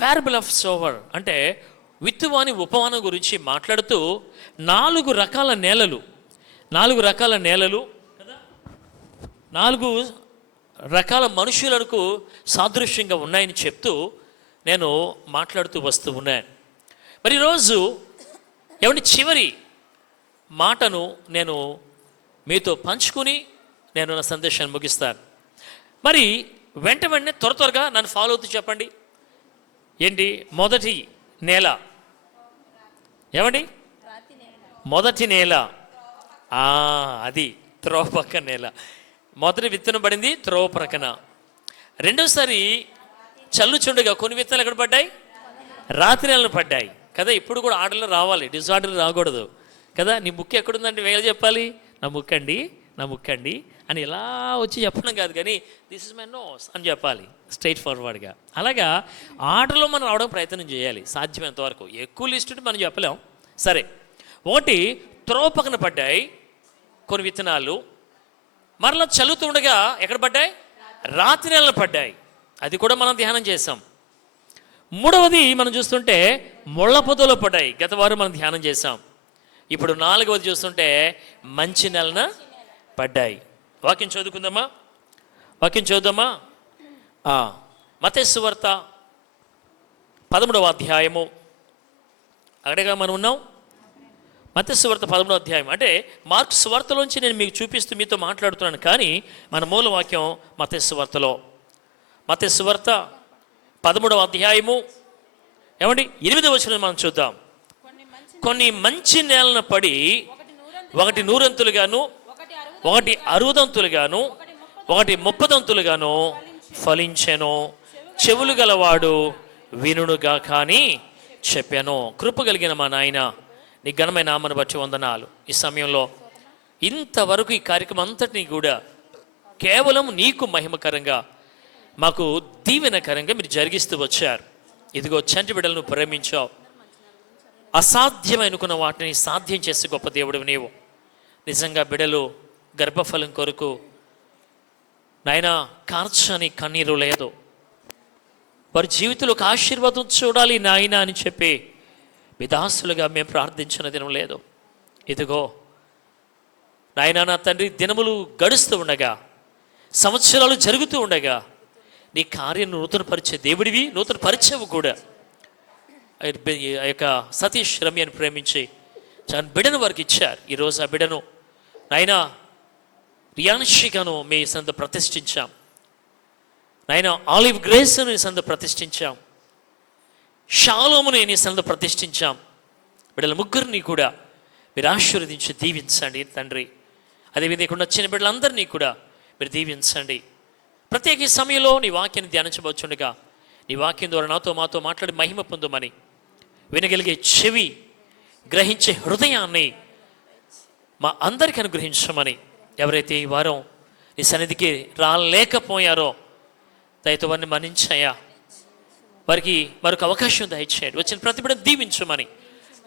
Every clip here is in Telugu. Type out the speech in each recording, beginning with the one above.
పారబుల్ ఆఫ్ సోవర్ అంటే విత్తువాని ఉపమానం గురించి మాట్లాడుతూ 4 రకాల నేలలు కదా, 4 రకాల మనుషులకు సాదృశ్యంగా ఉన్నాయని చెప్తూ నేను మాట్లాడుతూ వస్తూ ఉన్నాను. మరి ఈరోజు ఏమంటే చివరి మాటను నేను మీతో పంచుకుని నేను నా సందేశాన్ని ముగిస్తాను. మరి వెంటనే త్వరగా నన్ను ఫాలో అవుతూ చెప్పండి. ఏంటి మొదటి నేల? ఏమండి మొదటి నేల? అది త్రోవ పక్క నేల. మొదటి విత్తనం పడింది త్రోవ ప్రక్కన. రెండోసారి చల్లుచుండగా కొన్ని విత్తనాలు ఎక్కడ పడ్డాయి? రాతి నేలను పడ్డాయి కదా. ఇప్పుడు కూడా ఆర్డర్లో రావాలి, డిజార్డర్ రాకూడదు కదా. నీ ముక్కు ఎక్కడుందంటే వేళ చెప్పాలి, నా ముక్కండి అని ఇలా వచ్చి చెప్పడం కాదు, కానీ దిస్ ఇస్ మై నోస్ అని చెప్పాలి స్ట్రైట్ ఫార్వర్డ్గా. అలాగా ఆర్డర్లో మనం రావడం ప్రయత్నం చేయాలి సాధ్యమైనంత వరకు. ఎక్కువ లిస్ట్ మనం చెప్పలేం. సరే, ఒకటి త్రోవ పక్కన పడ్డాయి కొన్ని విత్తనాలు, మరలా చల్లుతుండగా ఎక్కడ పడ్డాయి? రాతి నేలను పడ్డాయి. అది కూడా మనం ధ్యానం చేసాం. మూడవది మనం చూస్తుంటే ముళ్ళ పొదలో పడ్డాయి, గత వారం మనం ధ్యానం చేసాం. ఇప్పుడు 4వది చూస్తుంటే మంచి నేలన పడ్డాయి. వాక్యం చదువుకుందామా? మత్తయి సువార్త 13వ అధ్యాయము, అక్కడగా మనం ఉన్నాం. మత్తయి సువార్త 13వ అధ్యాయం అంటే మార్కు సువార్తలోంచి నేను మీకు చూపిస్తూ మీతో మాట్లాడుతున్నాను, కానీ మన మూల వాక్యం మత్తయి సువార్తలో. మత్తయి సువార్త 13వ అధ్యాయము ఏమండి 8వ వచనం మనం చూద్దాం. కొన్ని మంచి నేలన పడి ఒకటి 100 ఒకటి 60 ఒకటి 30 ఫలించెను. చెవులు గలవాడు వినుడుగా కానీ చెప్పాను. కృప కలిగిన మా నాయన, నీ ఘనమైన నామను బట్టి వందనాలు. ఈ సమయంలో ఇంతవరకు ఈ కార్యక్రమం అంతటినీ కూడా కేవలం నీకు మహిమకరంగా, మాకు దీవెనకరంగా మీరు జరిగిస్తూ వచ్చారు. ఇదిగో చంటి బిడ్డలను ప్రేమించావు, అసాధ్యమనుకున్న వాటిని సాధ్యం చేసే గొప్ప దేవుడు నీవు. నిజంగా బిడ్డలు గర్భఫలం కొరకు నాయనా కార్చని కన్నీరు లేదు. వారి జీవితంలో ఒక ఆశీర్వాదం చూడాలి నాయన అని చెప్పి విదాసులుగా మేము ప్రార్థించిన దినం లేదు. ఇదిగో నాయనా, నా తండ్రి, దినములు గడుస్తూ ఉండగా, సంవత్సరాలు జరుగుతూ ఉండగా నీ కార్యం నూతనపరిచే దేవుడివి, నూతనపరిచేవు కూడా. ఆ యొక్క సతీష్ రమ్యని ప్రేమించి బిడ్డను వారికి ఇచ్చారు. ఈరోజు ఆ బిడ్డను నాయనా రియాన్షిగాను మీ సంత ప్రతిష్ఠించాం. నాయనా ఆలివ్ గ్రేస్ను నీ సంత ప్రతిష్ఠించాం. షాలోమును నీ సంత ప్రతిష్ఠించాం. బిడ్డల ముగ్గురిని కూడా మీరు ఆశీర్వదించి దీవించండి తండ్రి. అదేవిధంగా వచ్చిన బిడ్డలందరినీ కూడా మీరు దీవించండి. ప్రత్యేక సమయంలో నీ వాక్యాన్ని ధ్యానించవచ్చుండగా నీ వాక్యం ద్వారా మాతో మాట్లాడి మహిమ పొందమని, వినగలిగే చెవి, గ్రహించే హృదయాన్ని మా అందరికీ అనుగ్రహించమని, ఎవరైతే ఈ వారం నీ సన్నిధికి రాలేకపోయారో దయతో వారిని మన్నించాయా, వారికి మరొక అవకాశం దయచేయండి. వచ్చిన ప్రతి బిడ్డను దీవించమని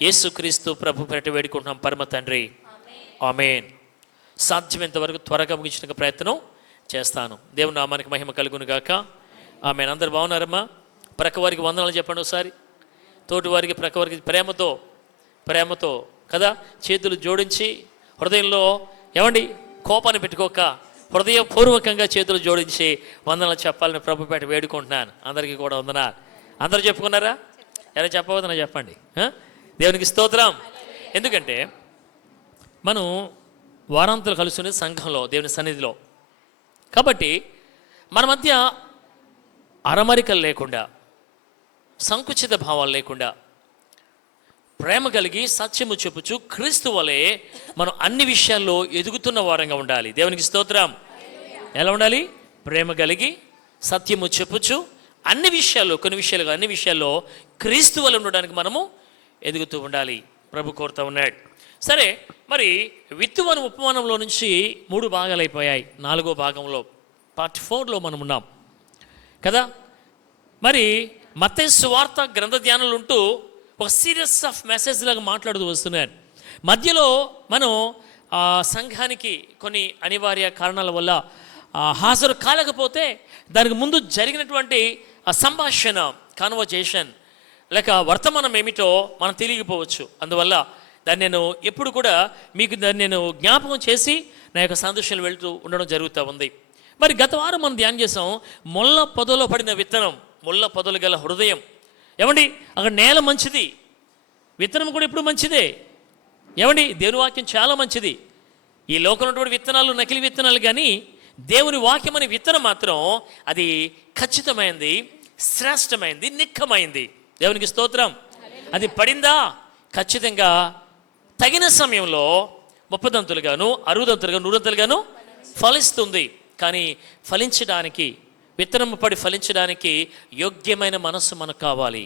యేసుక్రీస్తు ప్రభు పేరిట వేడుకుంటున్నాం పరమ తండ్రి, ఆమేన్. సాధ్యమైనంత వరకు త్వరగా ముగించిన ప్రయత్నం చేస్తాను. దేవుని నామానికి మహిమ కలుగును గాక. ఆమేన్. అందరు బాగున్నారమ్మా? ప్రక్క వారికి వందనాలు చెప్పండి ఒకసారి. తోటి వారికి, ప్రక్క వారికి ప్రేమతో కదా చేతులు జోడించి, హృదయంలో ఏమండి కోపాన్ని పెట్టుకోక హృదయపూర్వకంగా చేతులు జోడించి వందనాలు చెప్పాలని ప్రభుపేట వేడుకుంటున్నాను. అందరికీ కూడా వందనాలు. అందరూ చెప్పుకున్నారా? ఎలా చెప్పవద్దన చెప్పండి. దేవునికి స్తోత్రం. ఎందుకంటే మనం వారాంతాలు కలుసుకునేది సంఘంలో, దేవుని సన్నిధిలో. కాబట్టి మన మధ్య అరమరికలు లేకుండా, సంకుచిత భావాలు లేకుండా, ప్రేమ కలిగి సత్యము చెప్పుచు క్రీస్తు వలె మనం అన్ని విషయాల్లో ఎదుగుతున్న వారంగా ఉండాలి. దేవునికి స్తోత్రం. ఎలా ఉండాలి? ప్రేమ కలిగి సత్యము చెప్పుచు అన్ని విషయాల్లో, కొన్ని విషయాలు అన్ని విషయాల్లో క్రీస్తు వలె ఉండడానికి మనము ఎదుగుతూ ఉండాలి. ప్రభు కోరుతూ ఉన్నాడు. సరే, మరి విత్తువని ఉపమానంలో నుంచి 3 భాగాలు అయిపోయాయి. 4వ భాగంలో పార్ట్ 4లో మనం ఉన్నాం కదా. మరి మత్తయి సువార్త గ్రంథ ధ్యానాలు ఉంటూ ఒక సీరియస్ ఆఫ్ మెసేజ్ లాగా మాట్లాడుతూ వస్తున్నాను. మధ్యలో మనం సంఘానికి కొన్ని అనివార్య కారణాల వల్ల హాజరు కాలేకపోతే దానికి ముందు జరిగినటువంటి సంభాషణ కాన్వర్జేషన్ లేక వర్తమానం ఏమిటో మనం తెలియకపోవచ్చు. అందువల్ల దాన్ని నేను ఎప్పుడు కూడా మీకు దాన్ని నేను జ్ఞాపకం చేసి నా యొక్క సందేశాలు వెళ్తూ ఉండడం జరుగుతూ ఉంది. మరి గత వారం మనం ధ్యానం చేసాం, ముళ్ళ పొదలో పడిన విత్తనం, ముళ్ళ పొదలు గల హృదయం. ఏమండి, అక్కడ నేల మంచిది, విత్తనం కూడా ఎప్పుడు మంచిదే. ఏమండి, దేవుని వాక్యం చాలా మంచిది. ఈ లోకంలో ఉన్నటువంటి విత్తనాలు నకిలీ విత్తనాలు, కానీ దేవుని వాక్యం అనే విత్తనం మాత్రం అది ఖచ్చితమైంది, శ్రేష్టమైంది, నిక్కమైంది. దేవునికి స్తోత్రం. అది పడిందా ఖచ్చితంగా తగిన సమయంలో 30 దంతులుగాను 60 దంతులుగాను 100 దంతులుగాను ఫలిస్తుంది. కానీ ఫలించడానికి, విత్తనం పడి ఫలించడానికి యోగ్యమైన మనస్సు మనకు కావాలి.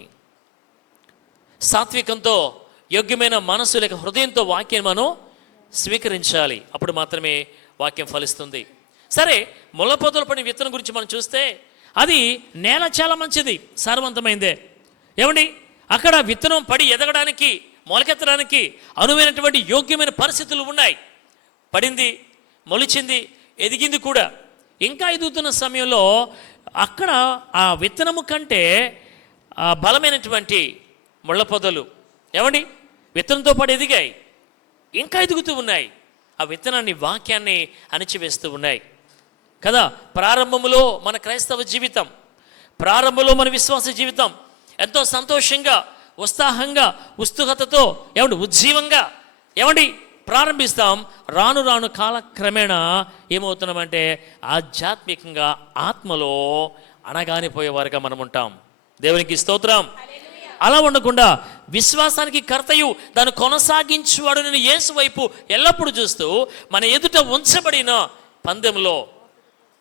సాత్వికంతో, యోగ్యమైన మనస్సు లేక హృదయంతో వాక్యం మనం స్వీకరించాలి. అప్పుడు మాత్రమే వాక్యం ఫలిస్తుంది. సరే, ముళ్ళ పొదలు పడిన విత్తనం గురించి మనం చూస్తే అది నేల చాలా మంచిది, సారవంతమైందే. ఏమండి, అక్కడ విత్తనం పడి ఎదగడానికి, మొలకెత్తడానికి అనువైనటువంటి యోగ్యమైన పరిస్థితులు ఉన్నాయి. పడింది, మొలిచింది, ఎదిగింది కూడా. ఇంకా ఎదుగుతున్న సమయంలో అక్కడ ఆ విత్తనము కంటే బలమైనటువంటి ముళ్ళ పొదలు ఏమండి విత్తనంతో పాటు ఎదిగాయి, ఇంకా ఎదుగుతూ ఉన్నాయి. ఆ విత్తనాన్ని, వాక్యాన్ని అణిచివేస్తూ ఉన్నాయి కదా. ప్రారంభంలో మన క్రైస్తవ జీవితం, ప్రారంభంలో మన విశ్వాస జీవితం ఎంతో సంతోషంగా, ఉత్సాహంగా, ఉత్సుకతతో, ఏమండి ఉజ్జీవంగా ఏమండి ప్రారంభిస్తాం. రాను రాను కాలక్రమేణా ఏమవుతున్నామంటే ఆధ్యాత్మికంగా, ఆత్మలో అణగానిపోయేవారుగా మనం ఉంటాం. దేవునికి స్తోత్రం. అలా ఉండకుండా విశ్వాసానికి కర్తయు దాన్ని కొనసాగించువాడు నేను యేసు వైపు ఎల్లప్పుడూ చూస్తూ మన ఎదుట ఉంచబడిన పందెంలో,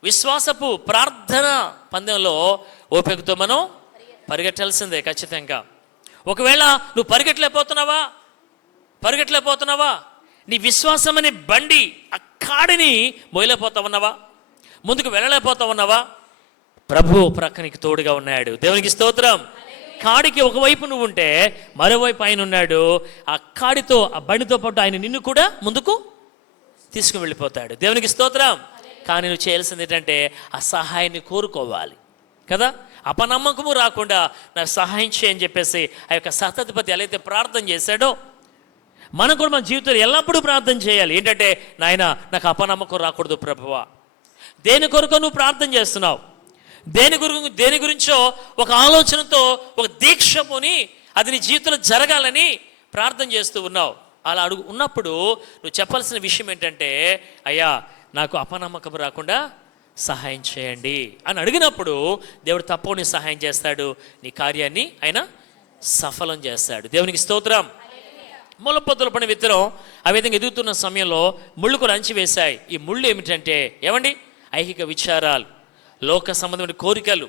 విశ్వాసపు ప్రార్థన పందెంలో ఓపికతో మనం పరిగెట్టాల్సిందే ఖచ్చితంగా. ఒకవేళ నువ్వు పరిగెట్టలేకపోతున్నావా, నీ విశ్వాసం అనే బండి ఆ కాడిని మోయలేకపోతా ఉన్నావా, ముందుకు వెళ్ళలేకపోతా ఉన్నావా, ప్రభు ప్రక్కనికి తోడుగా ఉన్నాడు. దేవునికి స్తోత్రం. కాడికి ఒకవైపు నువ్వు ఉంటే మరోవైపు ఆయన ఉన్నాడు. ఆ కాడితో, ఆ బండితో పాటు ఆయన నిన్ను కూడా ముందుకు తీసుకుని వెళ్ళిపోతాడు. దేవునికి స్తోత్రం. కానీ నువ్వు చేయాల్సింది ఏంటంటే ఆ సహాయాన్ని కోరుకోవాలి కదా. అపనమ్మకము రాకుండా నాకు సహాయం చేయని చెప్పేసి ఆ యొక్క శతాధిపతి ఎలా అయితే ప్రార్థన చేశాడో, మనం కూడా మన జీవితంలో ఎల్లప్పుడూ ప్రార్థన చేయాలి. ఏంటంటే, నాయన నాకు అపనమ్మకం రాకూడదు ప్రభువా. దేని కొరకు నువ్వు ప్రార్థన చేస్తున్నావు, దేని గురించో ఒక ఆలోచనతో, ఒక దీక్ష పోని అది నీ జీవితంలో జరగాలని ప్రార్థన చేస్తూ ఉన్నావు. అలా ఉన్నప్పుడు నువ్వు చెప్పాల్సిన విషయం ఏంటంటే, అయ్యా నాకు అపనమ్మకం రాకుండా సహాయం చేయండి అని అడిగినప్పుడు దేవుడు తప్పకుండా సహాయం చేస్తాడు. నీ కార్యాన్ని ఆయన సఫలం చేస్తాడు. దేవునికి స్తోత్రం. ముళ్ళ పొదలు పడిన విత్తనం ఆ విధంగా ఎదుగుతున్న సమయంలో ముళ్ళు కూడా అంచివేశాయి. ఈ ముళ్ళు ఏమిటంటే ఏమండి, ఐహిక విచారాలు, లోక సంబంధమైన కోరికలు,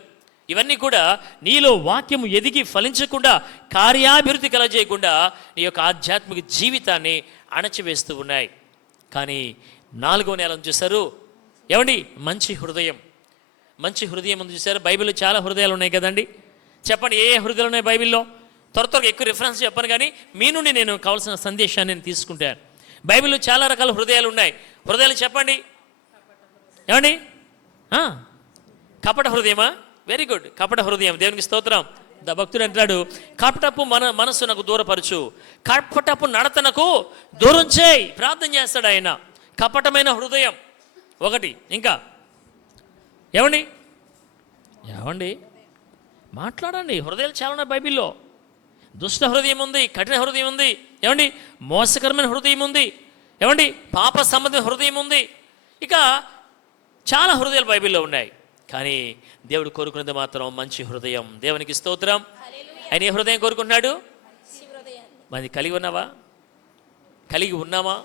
ఇవన్నీ కూడా నీలో వాక్యము ఎదిగి ఫలించకుండా, కార్యాభివృద్ధి కలగజేయకుండా నీ యొక్క ఆధ్యాత్మిక జీవితాన్ని అణచివేస్తూ ఉన్నాయి. కానీ 4వ నేలను చూశారు ఏమండి, మంచి హృదయం. మంచి హృదయం ఉంది చూసారు. బైబిల్లో చాలా హృదయాలు ఉన్నాయి కదండి. చెప్పండి, ఏ హృదయాలు ఉన్నాయి బైబిల్లో? త్వరగా ఎక్కువ రిఫరెన్స్ చెప్పను, కానీ మీ నుండి నేను కావాల్సిన సందేశాన్ని నేను తీసుకుంటాను. బైబిల్లో చాలా రకాల హృదయాలు ఉన్నాయి. హృదయాలు చెప్పండి ఏమండి. కపట హృదయమా? వెరీ గుడ్, కపట హృదయం. దేవునికి స్తోత్రం. భక్తుడు అంటాడు, కపటపు మనస్సు నాకు దూరపరచు, కపటపు నడతనకు దూరం చేయి. ప్రార్థన చేస్తాడు ఆయన. కపటమైన హృదయం ఒకటి. ఇంకా ఏమండి మాట్లాడండి. హృదయాలు చాలా ఉన్నాయి బైబిల్లో. దుష్ట హృదయం ఉంది, కఠిన హృదయం ఉంది, ఏమండి మోసకరమైన హృదయం ఉంది, ఏమండి పాప సంబంధించిన హృదయం ఉంది. ఇక చాలా హృదయాలు బైబిల్లో ఉన్నాయి. కానీ దేవుడు కోరుకున్నది మాత్రం మంచి హృదయం. దేవునికి స్తోత్రం. ఆయన ఏ హృదయం కోరుకుంటున్నాడు? మరి కలిగి ఉన్నామా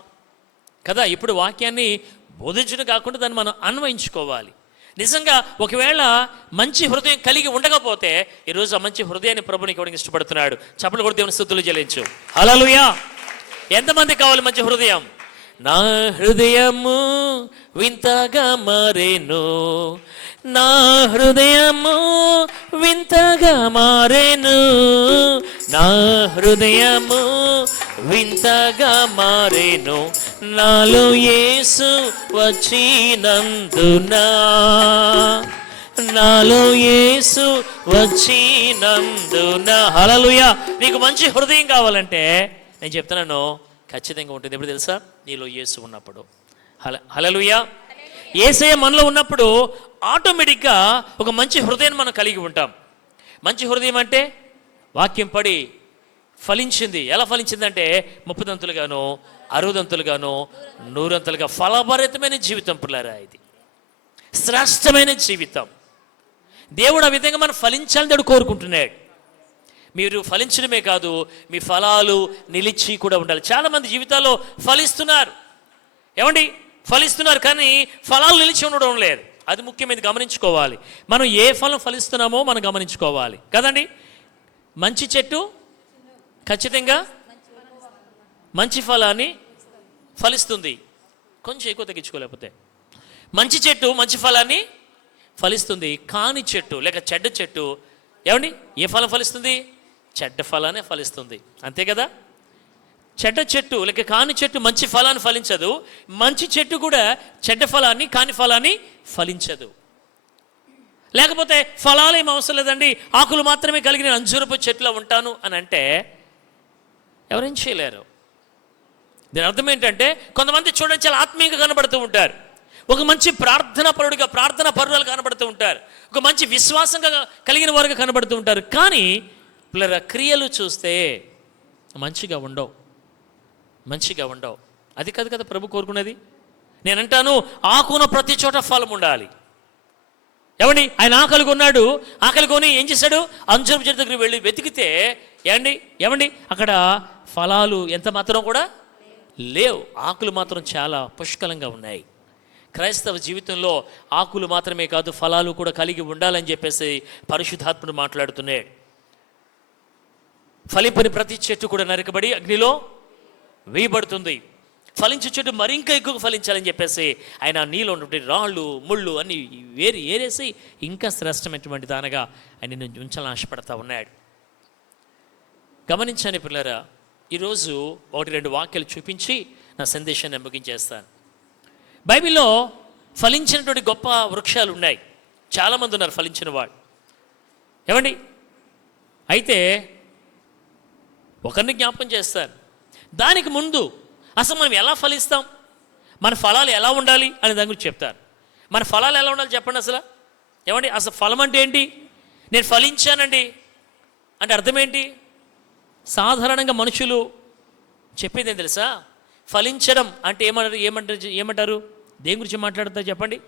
కదా. ఇప్పుడు వాక్యాన్ని బోధించడం కాకుండా దాన్ని మనం అన్వయించుకోవాలి. నిజంగా ఒకవేళ మంచి హృదయం కలిగి ఉండకపోతే ఈరోజు ఆ మంచి హృదయాన్ని ప్రభునికి ఇవ్వడానికి ఇష్టపడుతున్నాడు. చప్పట్లు కూడా దేవుని స్తుతులు చెల్లించు. హల్లెలూయా. ఎంతమంది కావాలి మంచి హృదయం? నా హృదయము వింతగా మారేను, నా హృదయము వింతగా మారేను, నా హృదయము వింతగా మారేను, నాలో యేసు వచ్చినందున నాలో యేసు వచ్చినందున. హల్లెలూయా. నీకు మంచి హృదయం కావాలంటే నేను చెప్తున్నాను, ఖచ్చితంగా ఉంటుంది. ఎప్పుడు తెలుసా? నీలో యేసు ఉన్నప్పుడు. హల్లెలూయా. యేసయ్య మనలో ఉన్నప్పుడు ఆటోమేటిక్గా ఒక మంచి హృదయం మనం కలిగి ఉంటాం. మంచి హృదయం అంటే వాక్యం పడి ఫలించింది. ఎలా ఫలించిందంటే 30 దంతులుగాను, 60 దంతులుగాను, 100 దంతులుగా ఫలభరితమైన జీవితం పిల్లారా. ఇది శ్రేష్టమైన జీవితం. దేవుడు ఆ విధంగా మనం ఫలించాలని దేవుడు కోరుకుంటున్నాడు. మీరు ఫలించడమే కాదు, మీ ఫలాలు నిలిచి కూడా ఉండాలి. చాలామంది జీవితాల్లో ఫలిస్తున్నారు, ఏమండి ఫలిస్తున్నారు, కానీ ఫలాలు నిలిచి ఉండడం లేదు. అది ముఖ్యమైనది గమనించుకోవాలి. మనం ఏ ఫలం ఫలిస్తున్నామో మనం గమనించుకోవాలి కదండి. మంచి చెట్టు ఖచ్చితంగా మంచి ఫలాన్ని ఫలిస్తుంది. కొంచెం ఎక్కువ తగ్గించుకోలేకపోతే. మంచి చెట్టు మంచి ఫలాన్ని ఫలిస్తుంది. కాని చెట్టు లేక చెడ్డ చెట్టు ఏమండి ఏ ఫలం ఫలిస్తుంది? చెడ్డ ఫలాన్ని ఫలిస్తుంది. అంతే కదా. చెడ్డ చెట్టు లేక కాని చెట్టు మంచి ఫలాన్ని ఫలించదు. మంచి చెట్టు కూడా చెడ్డ ఫలాన్ని కాని ఫలాన్ని ఫలించదు. లేకపోతే ఫలాలు ఏం అవసరం లేదండి, ఆకులు మాత్రమే కలిగి నేను అంజూరపు చెట్టులో ఉంటాను అని అంటే ఎవరేం చేయలేరు. దీని అర్థం ఏంటంటే, కొంతమంది చూడండి చాలా ఆత్మీయంగా కనబడుతూ ఉంటారు, ఒక మంచి ప్రార్థనా పరుడుగా ప్రార్థనా పరురాలు కనబడుతూ ఉంటారు, ఒక మంచి విశ్వాసంగా కలిగిన వారుగా కనబడుతూ ఉంటారు. కానీ పిల్లల క్రియలు చూస్తే మంచిగా ఉండవు, మంచిగా ఉండవు. అది కాదు కదా ప్రభు కోరుకునేది. నేనంటాను ఆకున ప్రతి చోట ఫలం ఉండాలి. ఏమండి ఆయన ఆకలి కొన్నాడు, ఆకలి కొని ఏం చేశాడు? అంజూరపు చెట్టు దగ్గరికి వెళ్ళి వెతికితే ఏమండి అక్కడ ఫలాలు ఎంత మాత్రం కూడా లేవు, ఆకులు మాత్రం చాలా పుష్కలంగా ఉన్నాయి. క్రైస్తవ జీవితంలో ఆకులు మాత్రమే కాదు ఫలాలు కూడా కలిగి ఉండాలని చెప్పేసి పరిశుద్ధాత్ముడు మాట్లాడుతున్నాడు. ఫలింపని ప్రతి చెట్టు కూడా నరకబడి అగ్నిలో వేయబడుతుంది. ఫలించే చెట్టు మరింకా ఎక్కువ ఫలించాలని చెప్పేసి ఆయన నీలో ఉన్నటువంటి రాళ్ళు ముళ్ళు అన్ని ఏరేసి ఇంకా శ్రేష్టమైనటువంటి దానగా ఆయన ఉంచాలని ఆశపడతా ఉన్నాడు. గమనించండి పిల్లరా, ఈరోజు 1-2 వాక్యాలు చూపించి నా సందేశాన్ని ముగించేస్తాను. బైబిల్లో ఫలించినటువంటి గొప్ప వృక్షాలు ఉన్నాయి, చాలామంది ఉన్నారు ఫలించిన వాళ్ళు. ఏమండి అయితే ఒకరిని జ్ఞాపకం చేస్తాను. దానికి ముందు అసలు మనం ఎలా ఫలిస్తాం, మన ఫలాలు ఎలా ఉండాలి అని దాని గురించి చెప్తారు. మన ఫలాలు ఎలా ఉండాలి చెప్పండి అసలు. ఏమండి అసలు ఫలం అంటే ఏంటి? నేను ఫలించానండి అంటే అర్థం ఏంటి? సాధారణంగా మనుషులు చెప్పేది ఏం తెలుసా? ఫలించడం అంటే ఏమంటారు? దేని గురించి మాట్లాడతారు చెప్పండి?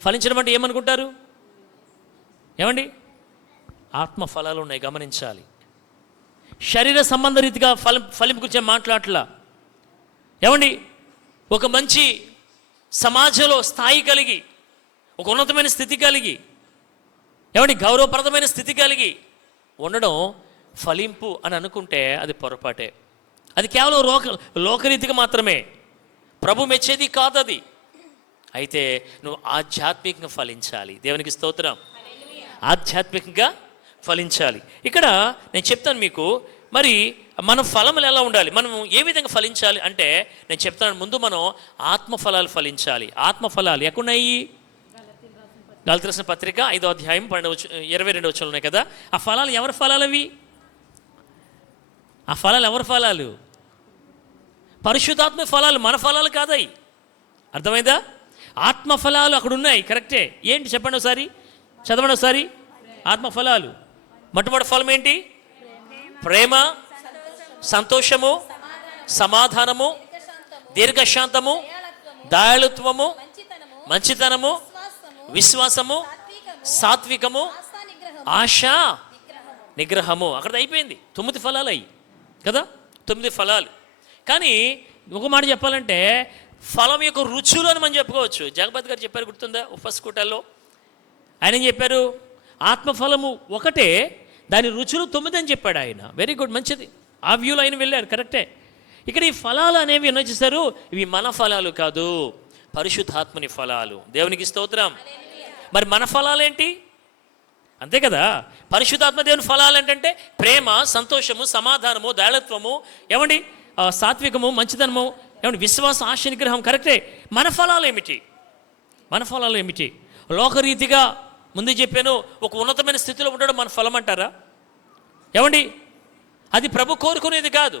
ఫలించడం అంటే ఏమనుకుంటారు? ఏమండి ఆత్మ ఫలాలు ఉన్నాయి, గమనించాలి. శరీర సంబంధ రీతిగా ఫలింపు గురించి మాట్లాడట్లా. ఏమండి ఒక మంచి సమాజంలో స్థాయి కలిగి, ఒక ఉన్నతమైన స్థితి కలిగి, ఏమండి గౌరవప్రదమైన స్థితి కలిగి ఉండడం ఫలింపు అని అనుకుంటే అది పొరపాటే. అది కేవలం లోకరీతిగా మాత్రమే, ప్రభు మెచ్చేది కాదు అది. అయితే నువ్వు ఆధ్యాత్మికంగా ఫలించాలి. దేవునికి స్తోత్రం. ఆధ్యాత్మికంగా ఫలించాలి. ఇక్కడ నేను చెప్తాను మీకు, మరి మన ఫలములు ఎలా ఉండాలి, మనం ఏ విధంగా ఫలించాలి అంటే నేను చెప్తాను. ముందు మనం ఆత్మఫలాలు ఫలించాలి. ఆత్మఫలాలు ఎక్కడున్నాయి? గలతీయులకు రాసిన పత్రిక 5వ అధ్యాయం 22వ వచనం ఉన్నాయి కదా. ఆ ఫలాలు ఎవరి ఫలాలు అవి? ఆ ఫలాలు ఎవరి ఫలాలు? పరిశుద్ధాత్మ ఫలాలు, మన ఫలాలు కాదయి. అర్థమైందా? ఆత్మఫలాలు అక్కడ ఉన్నాయి, కరెక్టే. ఏంటి చెప్పండి ఒకసారి, చదవండి ఒకసారి. ఆత్మఫలాలు మొట్టమొదటి ఫలం ఏంటి? ప్రేమ, సంతోషము, సమాధానము, దీర్ఘశాంతము, దయాళుత్వము, మంచితనము, విశ్వాసము, సాత్వికము, ఆశ నిగ్రహము. అక్కడ అయిపోయింది. 9 ఫలాలు అయ్యి కదా, 9 ఫలాలు. కానీ ఒక మాట చెప్పాలంటే ఫలం యొక్క రుచులు అని మనం చెప్పుకోవచ్చు. జగపతి గారు చెప్పారు, గుర్తుందా? ఉపవాస కూటాల్లో ఆయన ఏం చెప్పారు? ఆత్మఫలము ఒకటే, దాని రుచులు 9 అని చెప్పాడు ఆయన. వెరీ గుడ్, మంచిది. ఆ వ్యూలో ఆయన వెళ్ళారు, కరెక్టే. ఇక్కడ ఈ ఫలాలు అనేవి என்ன చేశారు? ఇవి మన ఫలాలు కాదు, పరిశుద్ధాత్మని ఫలాలు. దేవునికి స్తోత్రం. మరి మన ఫలాలు ఏంటి? అంతే కదా, పరిశుద్ధాత్మ దేవుని ఫలాలు ఏంటంటే ప్రేమ, సంతోషము, సమాధానము, దయాళత్వము, ఏమండి సాత్వికము, మంచితనము, ఏమండి విశ్వాసం, ఆశ నిగ్రహం. కరెక్టే. మన ఫలాలు ఏమిటి? మన ఫలాలు ఏమిటి? లోకరీతిగా ముందే చెప్పాను, ఒక ఉన్నతమైన స్థితిలో ఉండడం మన ఫలం అంటారా? ఏమండి, అది ప్రభు కోరుకునేది కాదు.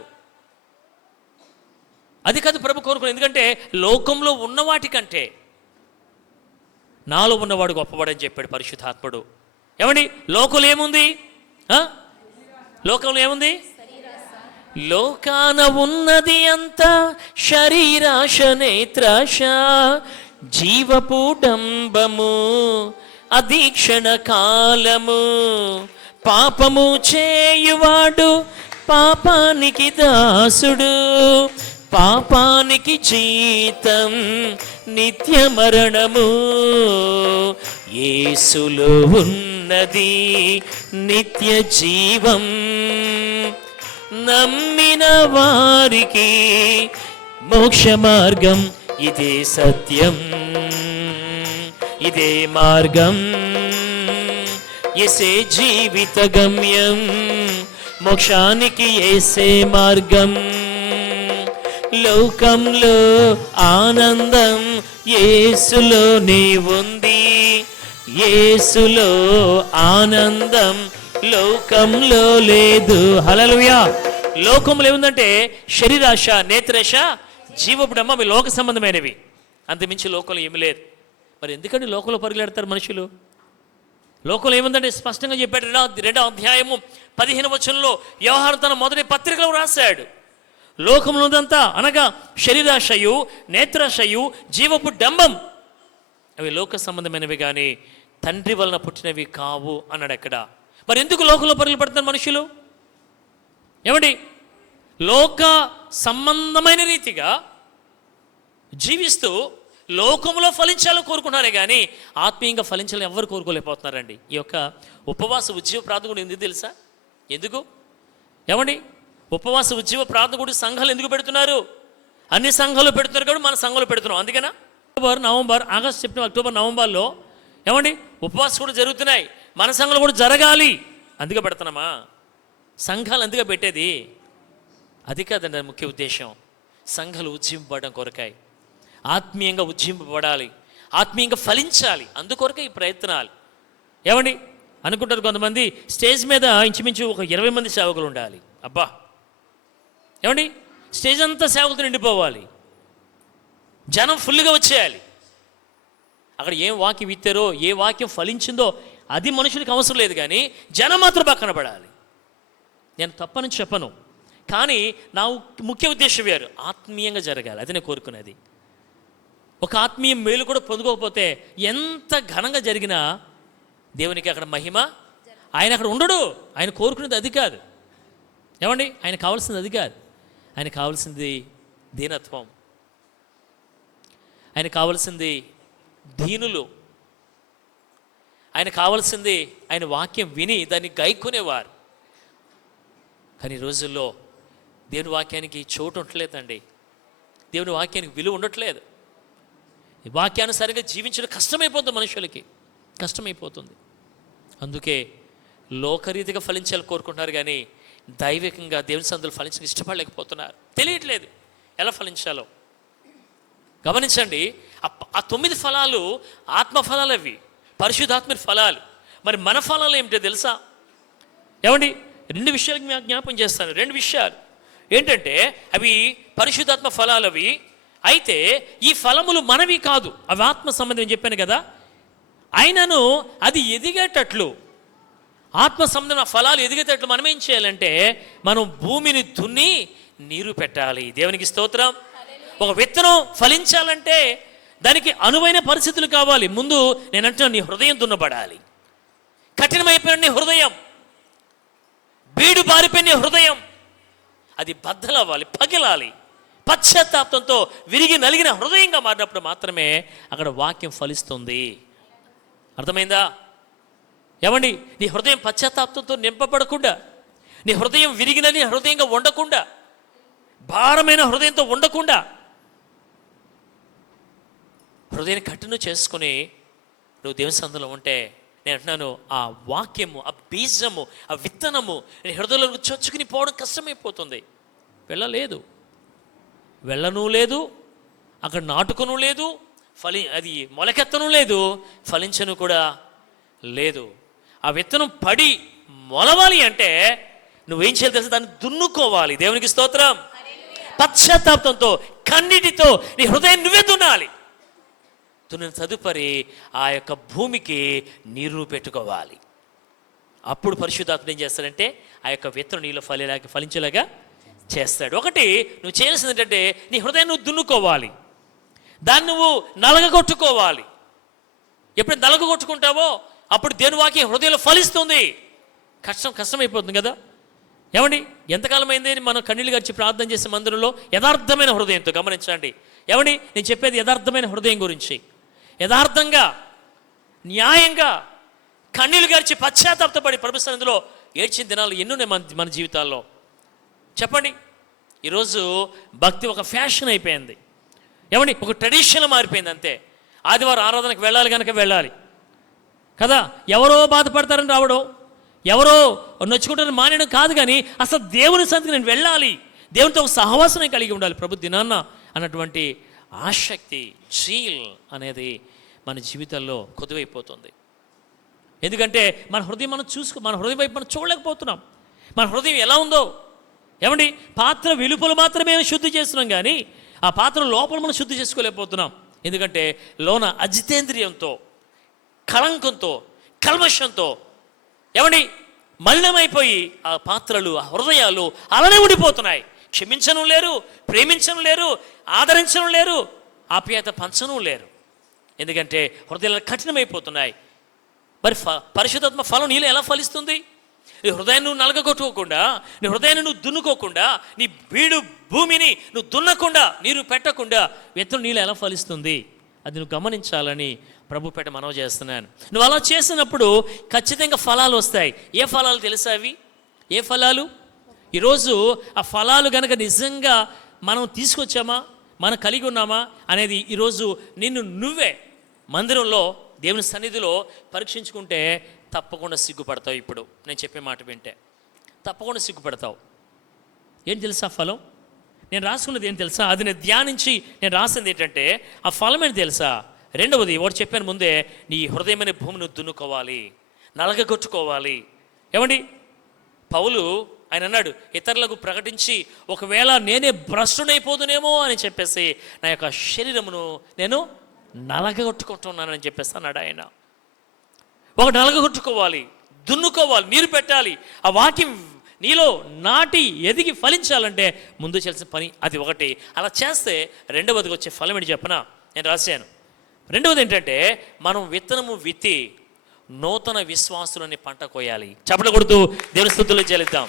అది కాదు ప్రభు కోరుకునేది. ఎందుకంటే లోకంలో ఉన్న వాటికంటే నాలో ఉన్నవాడు గొప్పవాడని చెప్పాడు పరిశుద్ధాత్ముడు. ఏమండి, లోకంలో ఏముంది? లోకంలో ఏముంది? లోకాన ఉన్నది అంతా శరీరాశ, నేత్రాశ, జీవపు డంబము, అధీక్షణ కాలము. పాపము చేయువాడు పాపానికి దాసుడు, పాపానికి జీతం నిత్య మరణము. యేసులో ఉన్నది నిత్య జీవం, నమ్మిన వారికి మోక్ష మార్గం. ఇదే సత్యం, ఇదే మార్గం, యేసే జీవిత గమ్యం, మోక్షానికి యేసే మార్గం. లోకంలో ఆనందం యేసులోనే ఉంది, యేసులో ఆనందం లోకంలో లేదు. హల్లెలూయా. లోకంలో ఏముందంటే శరీరాశ, నేత్రాశ, జీవపు డంబం, అవి లోక సంబంధమైనవి. అంతమించి లోకంలో ఏమి లేదు. మరి ఎందుకంటే లోకంలో పరుగులెడతారు మనుషులు? లోకంలో ఏముందంటే స్పష్టంగా చెప్పాడు. 2వ అధ్యాయము 15వ వచనంలో యోహాను తన మొదటి పత్రికలో రాశాడు. లోకంలోదంతా అనగా శరీరాశయు, నేత్రాశయు, జీవపు డంబం, అవి లోక సంబంధమైనవి కానీ తండ్రి వలన పుట్టినవి కావు అన్నాడు అక్కడ. మరి ఎందుకు లోకంలో పరుగులు పడుతున్నారు మనుషులు? ఏమండి, లోక సంబంధమైన రీతిగా జీవిస్తూ లోకంలో ఫలించాలని కోరుకున్నారే కానీ ఆత్మీయంగా ఫలించాలని ఎవరు కోరుకోలేకపోతున్నారండి. ఈ యొక్క ఉపవాస ఉజ్జీవ ప్రార్థన కూడా ఎందుకు తెలుసా? ఎందుకు? ఏమండి, ఉపవాస ఉజ్జీవ ప్రార్థన కూడా సంఘాలు ఎందుకు పెడుతున్నారు? అన్ని సంఘాలు పెడుతున్నారు కాబట్టి మన సంఘంలో పెడుతున్నాం. అందుకనా October, November, August, September, October, నవంబర్లో ఏమండి ఉపవాసాలు కూడా జరుగుతున్నాయి. మన సంఘంలో కూడా జరగాలి అందుకే పెడుతున్నామా? సంఘాలు అందుకే పెట్టేది అది కాదండి. ముఖ్య ఉద్దేశం సంఘాలు ఉజ్జింపబడడం కొరకాయ, ఆత్మీయంగా ఉజ్జింపబడాలి, ఆత్మీయంగా ఫలించాలి. అందుకొరకే ఈ ప్రయత్నాలు. ఏమండి అనుకుంటారు కొంతమంది, స్టేజ్ మీద ఇంచుమించు ఒక 20 మంది సేవకులు ఉండాలి. అబ్బా, ఏమండి స్టేజ్ అంతా సేవకులతో నిండిపోవాలి, జనం ఫుల్గా వచ్చేయాలి. అక్కడ ఏం వాక్యం ఇస్తారో, ఏ వాక్యం ఫలించిందో అది మనుషులకు అవసరం లేదు, కానీ జనం మాత్రం పక్కన పడాలి. నేను తప్పని చెప్పను, కానీ నా ముఖ్య ఉద్దేశం వేరు. ఆత్మీయంగా జరగాలి, అది నేను కోరుకునేది. ఒక ఆత్మీయ మేలు కూడా పొందుకోకపోతే ఎంత ఘనంగా జరిగినా దేవునికి అక్కడ మహిమ. ఆయన అక్కడ ఉండడు. ఆయన కోరుకునేది అది కాదు. ఏమండి, ఆయన కావాల్సింది అది కాదు. ఆయన కావాల్సింది దీనత్వం, ఆయన కావాల్సింది దీనులు, ఆయన కావాల్సింది ఆయన వాక్యం విని దాన్ని గైకొనేవారు. కానీ ఈ రోజుల్లో దేవుని వాక్యానికి చోటు ఉండట్లేదండి. దేవుని వాక్యానికి విలువ ఉండట్లేదు. ఈ వాక్యానుసారంగా జీవించడం కష్టమైపోతుంది, మనుషులకి కష్టమైపోతుంది. అందుకే లోకరీతిగా ఫలించాలని కోరుకుంటున్నారు, కానీ దైవికంగా దేవుని సందులు ఫలించడానికి ఇష్టపడలేకపోతున్నారు. తెలియట్లేదు ఎలా ఫలించాలో. గమనించండి, ఆ 9 ఫలాలు ఆత్మ ఫలాలు, అవి పరిశుద్ధాత్మ ఫలాలు. మరి మన ఫలాలు ఏమిటో తెలుసా? ఏమండి 2 విషయాలకు మేము జ్ఞాపం చేస్తాను. 2 విషయాలు ఏంటంటే అవి పరిశుద్ధాత్మ ఫలాలు. అవి అయితే ఈ ఫలములు మనవి కాదు, అవి ఆత్మ సంబంధం చెప్పాను కదా. అయినను అది ఎదిగేటట్లు, ఆత్మ సంబంధం ఫలాలు ఎదిగేటట్లు మనం ఏం చేయాలంటే మనం భూమిని దున్ని నీరు పెట్టాలి. దేవునికి స్తోత్రం. ఒక విత్తనం ఫలించాలంటే దానికి అనువైన పరిస్థితులు కావాలి. ముందు నేనంటున్నా, నీ హృదయం దున్నబడాలి. కఠినమైపోయిన నీ హృదయం, బీడు బారిపోయిన నీ హృదయం, అది బద్దలవ్వాలి, పగిలాలి. పశ్చాత్తాపంతో విరిగి నలిగిన హృదయంగా మారినప్పుడు మాత్రమే అక్కడ వాక్యం ఫలిస్తుంది. అర్థమైందా? ఏమండి, నీ హృదయం పశ్చాత్తాపంతో నింపబడకుండా, నీ హృదయం విరిగిన నీ హృదయంగా ఉండకుండా, భారమైన హృదయంతో ఉండకుండా హృదయాన్ని కఠినం చేసుకుని నువ్వు దేవుని సందులో ఉంటే, నేను అంటున్నాను, ఆ వాక్యము, ఆ బీజము, ఆ విత్తనము నీ హృదయంలో చొచ్చుకుని పోవడం కష్టమైపోతుంది. వెళ్ళను లేదు, అక్కడ నాటుకును లేదు, అది మొలకెత్తను లేదు, ఫలించను కూడా లేదు. ఆ విత్తనం పడి మొలవాలి అంటే నువ్వేం చేయాలి తెలుసా? దాన్ని దున్నుకోవాలి. దేవునికి స్తోత్రం. పశ్చాత్తాపంతో, కన్నీటితో నీ హృదయం నువ్వే దున్నాలి. దున్నిన తదుపరి ఆ యొక్క భూమికి నీరు పెట్టుకోవాలి. అప్పుడు పరిశుద్ధాత్మ ఏం చేస్తాడంటే ఆ యొక్క విత్తనం నీలో ఫలించేలాగా చేస్తాడు. ఒకటి నువ్వు చేయాల్సింది ఏంటంటే నీ హృదయం నువ్వు దున్నుకోవాలి, దాన్ని నువ్వు నలగగొట్టుకోవాలి. ఎప్పుడు నలగగొట్టుకుంటావో అప్పుడు దేవుని వాక్యం హృదయంలో ఫలిస్తుంది. కష్టమైపోతుంది కదా. ఏమండి, ఎంతకాలం అయింది మనం కన్నీళ్ళు గడిచి ప్రార్థన చేసే మందిరంలో యథార్థమైన హృదయంతో. గమనించండి ఏమండి, నేను చెప్పేది యథార్థమైన హృదయం గురించి. యథార్థంగా, న్యాయంగా కన్నీళ్ళు గడిచి పశ్చాత్తాపపడి ప్రభు సన్నిధిలో ఏడ్చిన దినాలు ఎన్నున్నాయి మన జీవితాల్లో. చెప్పండి. ఈరోజు భక్తి ఒక ఫ్యాషన్ అయిపోయింది. ఏమండి, ఒక ట్రెడిషన్ మారిపోయింది అంతే. ఆదివారం ఆరాధనకు వెళ్ళాలి కనుక వెళ్ళాలి కదా. ఎవరో బాధపడతారని రావడం, ఎవరో నొచ్చుకుంటారని మానేయడం కాదు, కానీ అసలు దేవుని సన్నిధికి నేను వెళ్ళాలి, దేవునితో ఒక సహవాసమే కలిగి ఉండాలి ప్రభు దినాన్న అన్నటువంటి ఆసక్తి, జీల్ అనేది మన జీవితాల్లో కొద్దువైపోతుంది. ఎందుకంటే మన హృదయం మన హృదయం వైపు మనం చూడలేకపోతున్నాం. మన హృదయం ఎలా ఉందో. ఏమండి, పాత్ర వెలుపలు మాత్రమే శుద్ధి చేస్తున్నాం, కానీ ఆ పాత్ర లోపల మనం శుద్ధి చేసుకోలేకపోతున్నాం. ఎందుకంటే లోన అజితేంద్రియంతో, కళంకంతో, కల్మషంతో ఏమండి మలినమైపోయి ఆ పాత్రలు, ఆ హృదయాలు అలానే ఉండిపోతున్నాయి. క్షమించడం లేరు, ప్రేమించడం లేరు, ఆదరించడం లేరు, ఆప్యాయత పంచడం లేరు. ఎందుకంటే హృదయాలు కఠినమైపోతున్నాయి. మరి పరిశుద్ధాత్మ ఫలం నీలో ఎలా ఫలిస్తుంది? నీ హృదయాన్ని నువ్వు నలగగొట్టుకోకుండా, నీ హృదయాన్ని నువ్వు దున్నుకోకుండా, నీ బీడు భూమిని నువ్వు దున్నకుండా, నీరు పెట్టకుండా విత్తనం నీళ్ళు ఎలా ఫలిస్తుంది? అది నువ్వు గమనించాలని ప్రభుపేట మనవి చేస్తున్నాను. నువ్వు అలా చేసినప్పుడు ఖచ్చితంగా ఫలాలు వస్తాయి. ఏ ఫలాలు తెలుసా అవి? ఏ ఫలాలు? ఈరోజు ఆ ఫలాలు కనుక నిజంగా మనం తీసుకొచ్చామా, మనం కలిగి ఉన్నామా అనేది ఈరోజు నిన్ను నువ్వే మందిరంలో దేవుని సన్నిధిలో పరీక్షించుకుంటే తప్పకుండా సిగ్గుపడతావు. ఇప్పుడు నేను చెప్పే మాట వింటే తప్పకుండా సిగ్గుపడతావు. ఏం తెలుసా ఫలం? నేను రాసుకున్నది ఏం తెలుసా? అది నేను ధ్యానించి నేను రాసింది ఏంటంటే ఆ ఫలం ఏంటి తెలుసా? రెండవది ఒకటి చెప్పాను ముందే, నీ హృదయమైన భూమిని దున్నుకోవాలి, నలగగొట్టుకోవాలి. ఏమండి, పౌలు ఆయన అన్నాడు, ఇతరులకు ప్రకటించి ఒకవేళ నేనే భ్రష్టునైపోదునేమో అని చెప్పేసి నా యొక్క శరీరమును నేను నలగగొట్టుకుంటున్నానని చెప్పేసి అన్నాడు ఆయన. ఒక నలగగొట్టుకోవాలి, దున్నుకోవాలి, నీరు పెట్టాలి. ఆ వాక్యం నీలో నాటి ఎదిగి ఫలించాలంటే ముందు చేయాల్సిన పని అది ఒకటి. అలా చేస్తే రెండవదికి వచ్చే ఫలం ఏంటి చెప్పనా? నేను రాశాను. రెండవది ఏంటంటే మనం విత్తనము విత్తి నూతన విశ్వాసులని పంట కోయాలి. చప్పట్లు కొడుతూ దేవుని స్తుతులు చెల్లిద్దాం.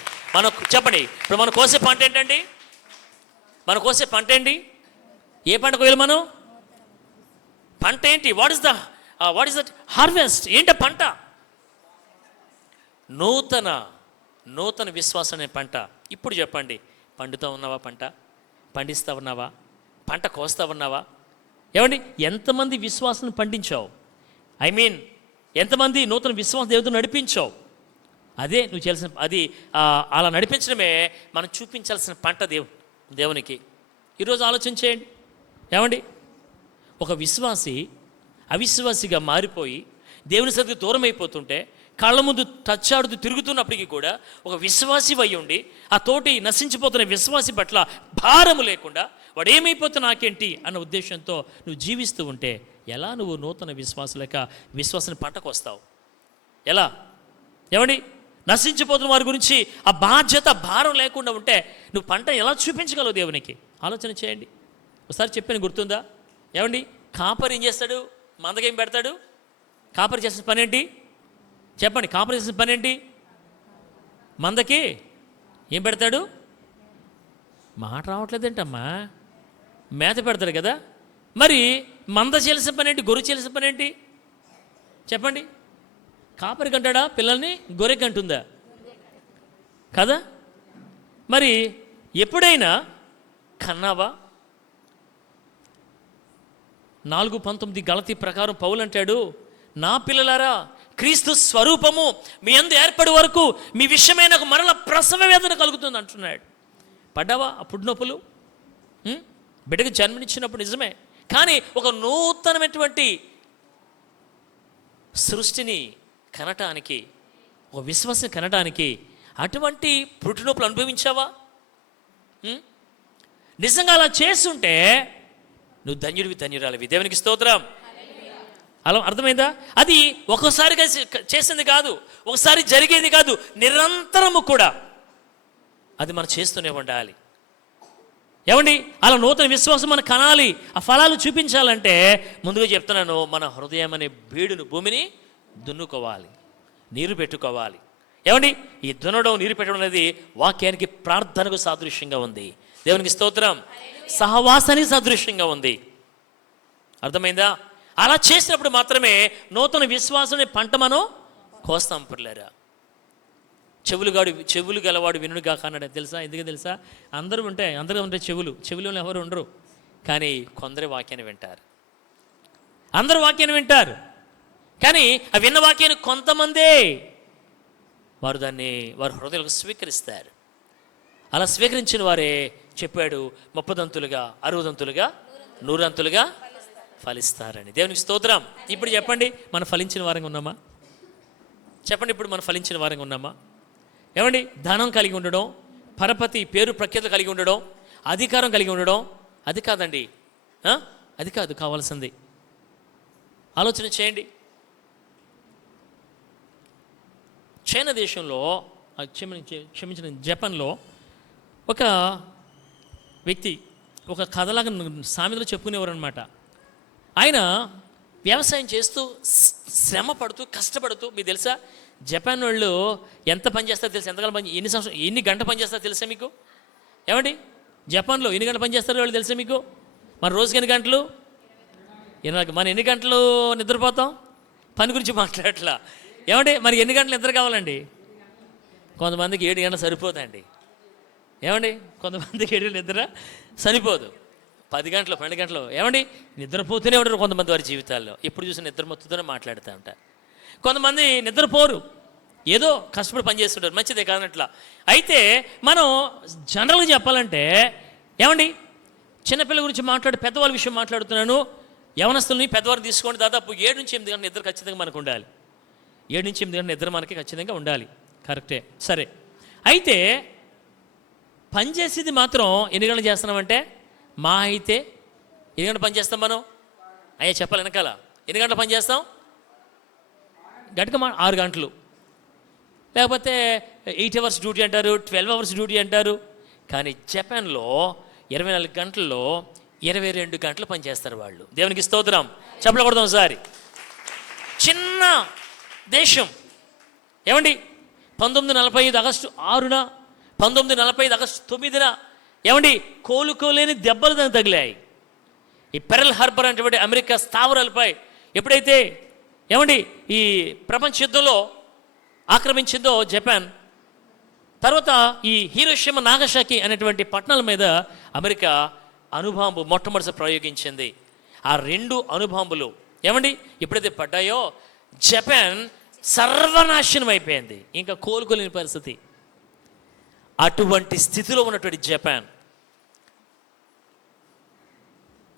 చెప్పండి, ఇప్పుడు మనం కోసే పంట ఏంటండి? మనం కోసే పంట ఏంటి? ఏ పంట కోయాలి మనం? పంట ఏంటి? What is that harvest? ఏంట పంట? నూతన విశ్వాసం అనే పంట. ఇప్పుడు చెప్పండి, పండుతూ ఉన్నావా? పండిస్తూ ఉన్నావా? పంట కోస్తా ఉన్నావా? ఏమండి, ఎంతమంది విశ్వాసం పండించావు? ఎంతమంది నూతన విశ్వాసం దేవుడితో నడిపించావు? అదే నువ్వు చేయాల్సిన, అది అలా నడిపించడమే మనం చూపించాల్సిన పంట దేవునికి. ఈరోజు ఆలోచన చేయండి. ఏమండి, ఒక విశ్వాసి అవిశ్వాసిగా మారిపోయి దేవుని సన్నిధికి దూరం అయిపోతుంటే, కళ్ళ ముందు తచ్చాడుతూ తిరుగుతున్నప్పటికీ కూడా ఒక విశ్వాసి అయి ఉండి ఆ తోటి నశించిపోతున్న విశ్వాసి పట్ల భారము లేకుండా వాడు ఏమైపోతే నాకేంటి అన్న ఉద్దేశంతో నువ్వు జీవిస్తూ ఉంటే ఎలా నువ్వు నూతన విశ్వాసాన్ని పంటకు వస్తావు? ఎలా? ఏమండి, నశించిపోతున్న వారి గురించి ఆ బాధ్యత, భారం లేకుండా ఉంటే నువ్వు పంట ఎలా చూపించగలవు దేవునికి? ఆలోచన చేయండి. ఒకసారి చెప్పాను, గుర్తుందా? ఏమండి, కాపరి ఏం చేస్తాడు? మందకేం పెడతాడు? కాపరి చేసిన పని ఏంటి చెప్పండి? కాపరి చేసిన పని ఏంటి? మందకి ఏం పెడతాడు? మాట రావట్లేదేంటమ్మా? మేత పెడతాడు కదా. మరి మంద చేయాల్సిన పని ఏంటి? గొర్రె చేయాల్సిన పని ఏంటి చెప్పండి? కాపరి కంటాడా పిల్లల్ని? గొర్రె కంటుందా? కదా. మరి ఎప్పుడైనా కన్నావా? 4:19 గలతీ ప్రకారం పౌలు అంటాడు, నా పిల్లలారా, క్రీస్తు స్వరూపము మీ యందు ఏర్పడే వరకు మీ విషయమైన ఒక మరల ప్రసవ వేదన కలుగుతుంది అంటున్నాడు. పడ్డావా ఆ పుట్టినొప్పులు? బిడ్డకు జన్మనిచ్చినప్పుడు నిజమే, కానీ ఒక నూతనమైనటువంటి సృష్టిని కనటానికి, ఒక విశ్వాసం కనటానికి అటువంటి పుట్టినొప్పులు అనుభవించావా? నిజంగా అలా చేస్తుంటే నువ్వు ధన్యుడివి, ధన్యురాలివి. దేవునికి స్తోత్రం. అలా అర్థమైందా? అది ఒక్కోసారిగా చేసింది కాదు, ఒకసారి జరిగేది కాదు, నిరంతరము కూడా అది మనం చేస్తూనే ఉండాలి. ఏమండి, అలా నూతన విశ్వాసం మనం కనాలి, ఆ ఫలాలు చూపించాలంటే ముందుగా చెప్తున్నాను, మన హృదయం అనే బీడును, భూమిని దున్నుకోవాలి, నీరు పెట్టుకోవాలి. ఏమండి, ఈ దున్నడం, నీరు పెట్టడం అనేది వాక్యానికి, ప్రార్థనకు సాదృశ్యంగా ఉంది. దేవునికి స్తోత్రం. సహవాసానికి సాదృశ్యంగా ఉంది. అర్థమైందా? అలా చేసినప్పుడు మాత్రమే నూతన విశ్వాసం పంట మనం కోస్తాం. పిల్లరా, చెవులు గలవాడు వినుడుగా కానడు. తెలుసా? ఎందుకు తెలుసా? అందరూ ఉంటే చెవులు ఎవరు ఉండరు, కానీ కొందరు వాక్యాన్ని వింటారు. అందరూ వాక్యాన్ని వింటారు, కానీ ఆ విన్న వాక్యాన్ని కొంతమందే వారు హృదయాలకు స్వీకరిస్తారు. అలా స్వీకరించిన వారే చెప్పాడు, 30 దంతులుగా, 60 దంతులుగా, 100 దంతులుగా ఫలిస్తారని. దేవునికి స్తోత్రం. ఇప్పుడు చెప్పండి, మనం ఫలించిన వారంగా ఉన్నామా? చెప్పండి, ఇప్పుడు మనం ఫలించిన వారంగా ఉన్నామా? ఏమండి, ధనం కలిగి ఉండడం, పరపతి, పేరు ప్రఖ్యాతులు కలిగి ఉండడం, అధికారం కలిగి ఉండడం, అది కాదండి. అది కాదు కావాల్సింది. ఆలోచన చేయండి. చైనా దేశంలో, క్షమించిన జపాన్లో ఒక వ్యక్తి ఒక కథలాగా సామెతలో చెప్పుకునేవారు అనమాట. ఆయన వ్యవసాయం చేస్తూ, శ్రమ పడుతూ, కష్టపడుతూ, మీకు తెలుసా జపాన్ వాళ్ళు ఎంత పని చేస్తారో తెలుసా? ఎంతకాలం ఎన్ని గంటలు పని చేస్తారో తెలుసా మీకు? ఏమండి, జపాన్లో ఎన్ని గంటలు పని చేస్తారో వాళ్ళు తెలుసా మీకు? మన రోజుకి ఎన్ని గంటలు? మనం ఎన్ని గంటలు నిద్రపోతాం? పని గురించి మాట్లాడట్లా. ఏమండి, మరి ఎన్ని గంటలు నిద్ర కావాలండి? కొంతమందికి 7 గంటలు సరిపోదండి. ఏమండి, కొంతమందికి 7 గంటలు నిద్ర సరిపోదు. 10 గంటలు, 12 గంటలు. ఏమండి, నిద్రపోతూనే ఉంటారు కొంతమంది వారి జీవితాల్లో. ఎప్పుడు చూసి నిద్రమొత్తుతూనే మాట్లాడుతూ ఉంటారు. కొంతమంది నిద్రపోరు, ఏదో కష్టపడి పనిచేస్తుంటారు, మంచిదే కాదనట్లా. అయితే మనం జనరల్గా చెప్పాలంటే, ఏమండి, చిన్నపిల్లల గురించి పెద్దవాళ్ళ విషయం మాట్లాడుతున్నాను. యవనస్తుల్ని, పెద్దవారిని తీసుకోండి. దాదాపు 7 నుంచి 8 గంటల నిద్ర ఖచ్చితంగా మనకు ఉండాలి. 7 నుంచి 8 గంటల నిద్ర మనకి ఖచ్చితంగా ఉండాలి. కరెక్టే, సరే. అయితే పనిచేసేది మాత్రం ఎన్ని గంటలు చేస్తున్నామంటే, మా అయితే ఎన్ని గంటలు పని చేస్తాం మనం? అయ్యా చెప్పాలి వెనకాల. ఎన్ని గంటలు పని చేస్తాం? గట్టిగా 6 గంటలు, లేకపోతే 8 అవర్స్ డ్యూటీ అంటారు, 12 అవర్స్ డ్యూటీ అంటారు. కానీ జపాన్లో 24 గంటల్లో 22 గంటలు పనిచేస్తారు వాళ్ళు. దేవునికి స్తోత్రం. చెప్పలు కొడదాం ఒకసారి. చిన్న దేశం. ఏమండి, 1945 ఆగస్టు 6న, 1945 ఆగస్టు 9న, ఏమండి, కోలుకోలేని దెబ్బలు దానికి తగిలాయి. ఈ పెరల్ హార్బర్ అనేటువంటి అమెరికా స్థావరాలపై ఎప్పుడైతే, ఏమండి, ఈ ప్రపంచ యుద్ధంలో ఆక్రమించిందో జపాన్, తర్వాత ఈ హీరోషిమా, నాగసాకి అనేటువంటి పట్టణాల మీద అమెరికా అణుబాంబు మొట్టమొదటిసారి ప్రయోగించింది. ఆ 2 అణుబాంబులు, ఏమండి, ఎప్పుడైతే పడ్డాయో జపాన్ సర్వనాశనం అయిపోయింది. ఇంకా కోలుకోలేని పరిస్థితి. అటువంటి స్థితిలో ఉన్నటువంటి జపాన్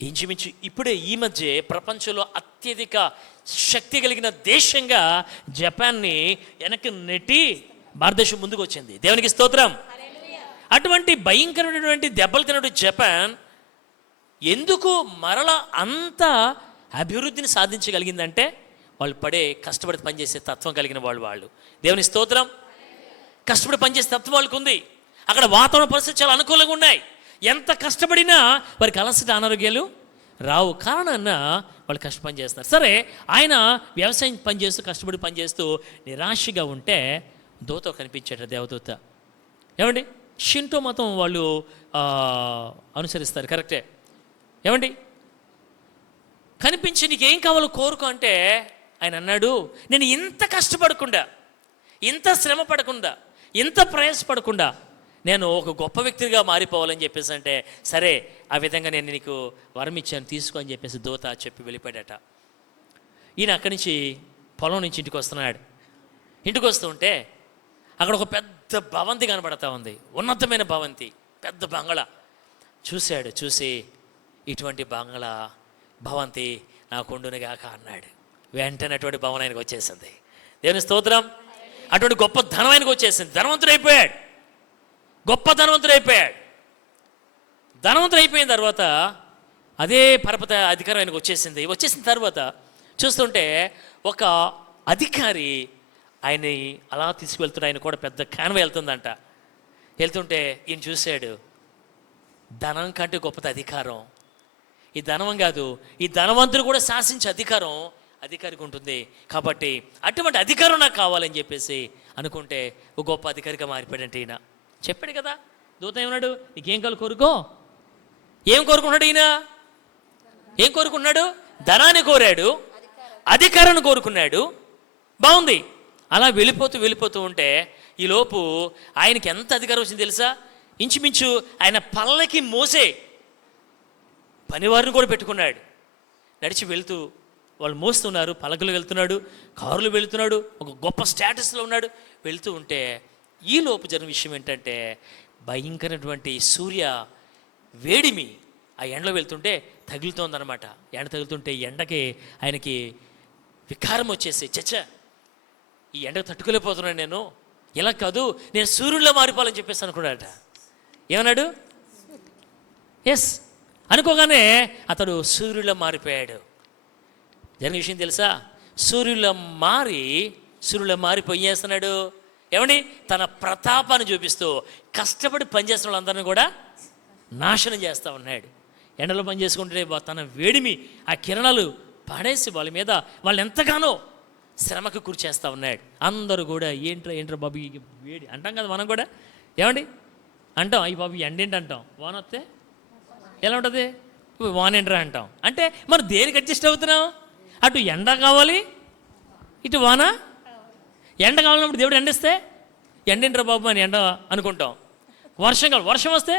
ఇంచుమించు ఇప్పుడే ఈ మధ్య ప్రపంచంలో అత్యధిక శక్తి కలిగిన దేశంగా జపాన్ని వెనక్కి నెట్టి భారతదేశం ముందుకు వచ్చింది. దేవునికి స్తోత్రం. అటువంటి భయంకరమైనటువంటి దెబ్బలు తినటువంటి జపాన్ ఎందుకు మరలా అంత అభివృద్ధిని సాధించగలిగిందంటే, వాళ్ళు కష్టపడి పనిచేసే తత్వం కలిగిన వాళ్ళు. దేవుని స్తోత్రం. కష్టపడి పనిచేసే తత్వం వాళ్ళకు ఉంది. అక్కడ వాతావరణ పరిస్థితులు చాలా అనుకూలంగా ఉన్నాయి. ఎంత కష్టపడినా వారికి అలసట, అనారోగ్యాలు రావు. కారణాన్న వాళ్ళు కష్టపని చేస్తున్నారు. సరే, ఆయన వ్యవసాయం పనిచేస్తూ, కష్టపడి పనిచేస్తూ నిరాశగా ఉంటే దూత కనిపించాడు, దేవదూత. ఏమండి, షింటో మతం వాళ్ళు అనుసరిస్తారు, కరెక్టే. ఏమండి, కనిపించి నీకేం కావాలో కోరుకో అంటే ఆయన అన్నాడు, నేను ఇంత కష్టపడకుండా, ఇంత శ్రమ పడకుండా, ఇంత ప్రయాసపడకుండా నేను ఒక గొప్ప వ్యక్తిగా మారిపోవాలని చెప్పేసి అంటే, సరే ఆ విధంగా నేను నీకు వరం ఇచ్చాను, తీసుకో అని చెప్పేసి దూత చెప్పి వెళ్ళిపోయాడట. ఈయన అక్కడి నుంచి పొలం నుంచి ఇంటికి వస్తున్నాడు. ఇంటికి వస్తూ ఉంటే అక్కడ ఒక పెద్ద భవంతి కనబడతా ఉంది, ఉన్నతమైన భవంతి, పెద్ద బంగళా. చూసి ఇటువంటి భవంతి నాకు ఉండునుగాక అన్నాడు. వెంటనే అటువంటి భవనం ఆయనకు వచ్చేసింది. దేవుని స్తోత్రం. అటువంటి గొప్ప ధనం ఆయనకు వచ్చేసింది. ధనవంతుడైపోయాడు, గొప్ప ధనవంతుడైపోయాడు. ధనవంతుడైపోయిన తర్వాత అదే పరపత అధికారం ఆయనకు వచ్చేసింది. వచ్చేసిన తర్వాత చూస్తుంటే ఒక అధికారి ఆయన్ని అలా తీసుకువెళ్తున్నాడు. ఆయన కూడా పెద్ద కాన్వాయ్ వెళ్తుందంట. వెళ్తుంటే ఈయన చూశాడు, ధనం కంటే గొప్పది అధికారం. ఈ ధనం కాదు, ఈ ధనవంతుడు కూడా శాసించే అధికారం అధికారికి ఉంటుంది. కాబట్టి అటువంటి అధికారం నాకు కావాలని చెప్పేసి అనుకుంటే ఒక గొప్ప అధికారిగా మారిపోయాడంటే ఈయన. చెప్పాడు కదా దూత ఏమన్నాడు, నీకేం కావాలి కోరుకో. ఏం కోరుకున్నాడు ఈయన? ఏం కోరుకున్నాడు? ధనాన్ని కోరాడు, అధికారాన్ని కోరుకున్నాడు. బాగుంది. అలా వెళ్ళిపోతూ ఉంటే ఈలోపు ఆయనకి ఎంత అధికారం వచ్చింది తెలుసా? ఇంచుమించు ఆయన పల్లకి మోసే పనివారిని కూడా పెట్టుకున్నాడు. నడిచి వెళ్తూ వాళ్ళు మోస్తున్నారు, పలకలు వెళ్తున్నాడు, కారులు వెళుతున్నాడు, ఒక గొప్ప స్టేటస్లో ఉన్నాడు. వెళ్తూ ఉంటే ఈలోపు జరిగిన విషయం ఏంటంటే భయంకరమైనటువంటి సూర్య వేడిమి ఆ ఎండలో వెళ్తుంటే తగులుతోందనమాట. ఎండ తగులుతుంటే ఎండకి ఆయనకి వికారం వచ్చేసి, చచ్చ ఈ ఎండకు తట్టుకోలేకపోతున్నాను నేను, ఇలా కాదు నేను సూర్యుల్లో మారిపోవాలని చెప్పేసి అనుకున్నాడట. ఏమన్నాడు? ఎస్ అనుకోగానే అతడు సూర్యుల్లో మారిపోయాడు. జరిగిన విషయం తెలుసా? సూర్యుల్లో మారిపోయి చేస్తున్నాడు ఏమండి, తన ప్రతాపాన్ని చూపిస్తూ కష్టపడి పనిచేస్తున్న వాళ్ళందరినీ కూడా నాశనం చేస్తూ ఉన్నాడు. ఎండలో పని చేసుకుంటే తన వేడిమి ఆ కిరణాలు పడేసి వాళ్ళ మీద వాళ్ళు ఎంతగానో శ్రమకు గురి చేస్తూ ఉన్నాడు. అందరూ కూడా ఏంట్రా బాబు ఈ వేడి అంటాం కదా మనం కూడా. ఏమండి అంటాం, ఈ బాబు ఎండేంటి అంటాం, వాన వస్తే ఎలా ఉంటుంది, వాన ఏంట్రా అంటాం. అంటే మనం దేనికి అడ్జస్ట్ అవుతున్నాం? అటు ఎండ కావాలి, ఇటు వాన. ఎండ కావాలన్నప్పుడు దేవుడు ఎండిస్తే ఎండేంట్రా బాబు అని ఎండ అనుకుంటాం. వర్షం కావాలి, వర్షం వస్తే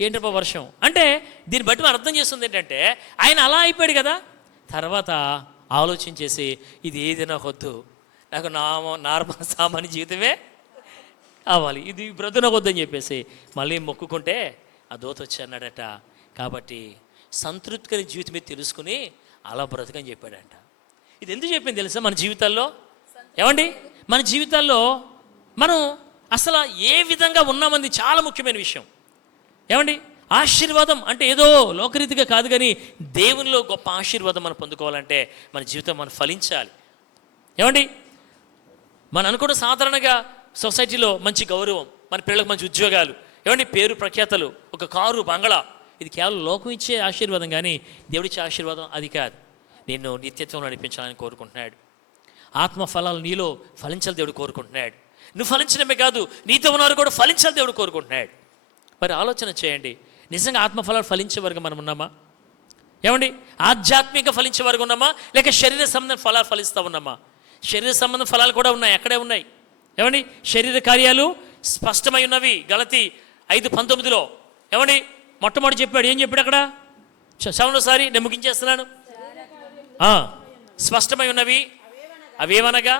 ఏంట్రా బాబు వర్షం అంటే. దీన్ని బట్టి మనం అర్థం చేస్తుంది ఏంటంటే ఆయన అలా అయిపోయాడు కదా. తర్వాత ఆలోచించేసి ఇది ఏది నాకు వద్దు, నాకు నార్మల్ సామాన్య జీవితమే కావాలి, ఇది బ్రతుకు నాకు వద్దని చెప్పేసి మళ్ళీ మొక్కుకుంటే ఆ దూత వచ్చి అన్నాడట. కాబట్టి సంతృప్తికర జీవితం మీద తెలుసుకుని అలా బ్రతకని చెప్పాడంట. ఇది ఎందుకు చెప్పింది తెలుసా? మన జీవితాల్లో ఏమండి, మన జీవితాల్లో మనం అసలు ఏ విధంగా ఉన్నామని చాలా ముఖ్యమైన విషయం. ఏమండి ఆశీర్వాదం అంటే ఏదో లోకరీతిగా కాదు, కానీ దేవునిలో గొప్ప ఆశీర్వాదం మనం పొందుకోవాలంటే మన జీవితం మనం ఫలించాలి. ఏమండి మనం అనుకున్న సాధారణంగా సొసైటీలో మంచి గౌరవం, మన పిల్లలకు మంచి ఉద్యోగాలు, ఏమండి పేరు ప్రఖ్యాతలు, ఒక కారు బంగళా, ఇది కేవలం లోకం ఇచ్చే ఆశీర్వాదం, కానీ దేవుడిచ్చే ఆశీర్వాదం అది కాదు. నిన్ను నిత్యత్వంలో నడిపించాలని కోరుకుంటున్నాడు. ఆత్మ ఫలాలు నీలో ఫలించాలి దేవుడు కోరుకుంటున్నాడు. నువ్వు ఫలించడమే కాదు, నీతో ఉన్నవారు కూడా ఫలించాలి దేవుడు కోరుకుంటున్నాడు. మరి ఆలోచన చేయండి, నిజంగా ఆత్మఫలాలు ఫలించే వరకు మనం ఉన్నామా? ఏమండి ఆధ్యాత్మిక ఫలించే వరకు ఉన్నామా, లేక శరీర సంబంధం ఫలాలు ఫలిస్తూ ఉన్నామా? శరీర సంబంధం ఫలాలు కూడా ఉన్నాయి, అక్కడే ఉన్నాయి. ఏమండి శరీర కార్యాలు స్పష్టమై ఉన్నవి. గలతీ 5:19 ఏమండి మొట్టమొదటి చెప్పాడు. ఏం చెప్పాడు అక్కడ? చదవండి నేను ముగించేస్తున్నాను. స్పష్టమై ఉన్నవి అవేవనగా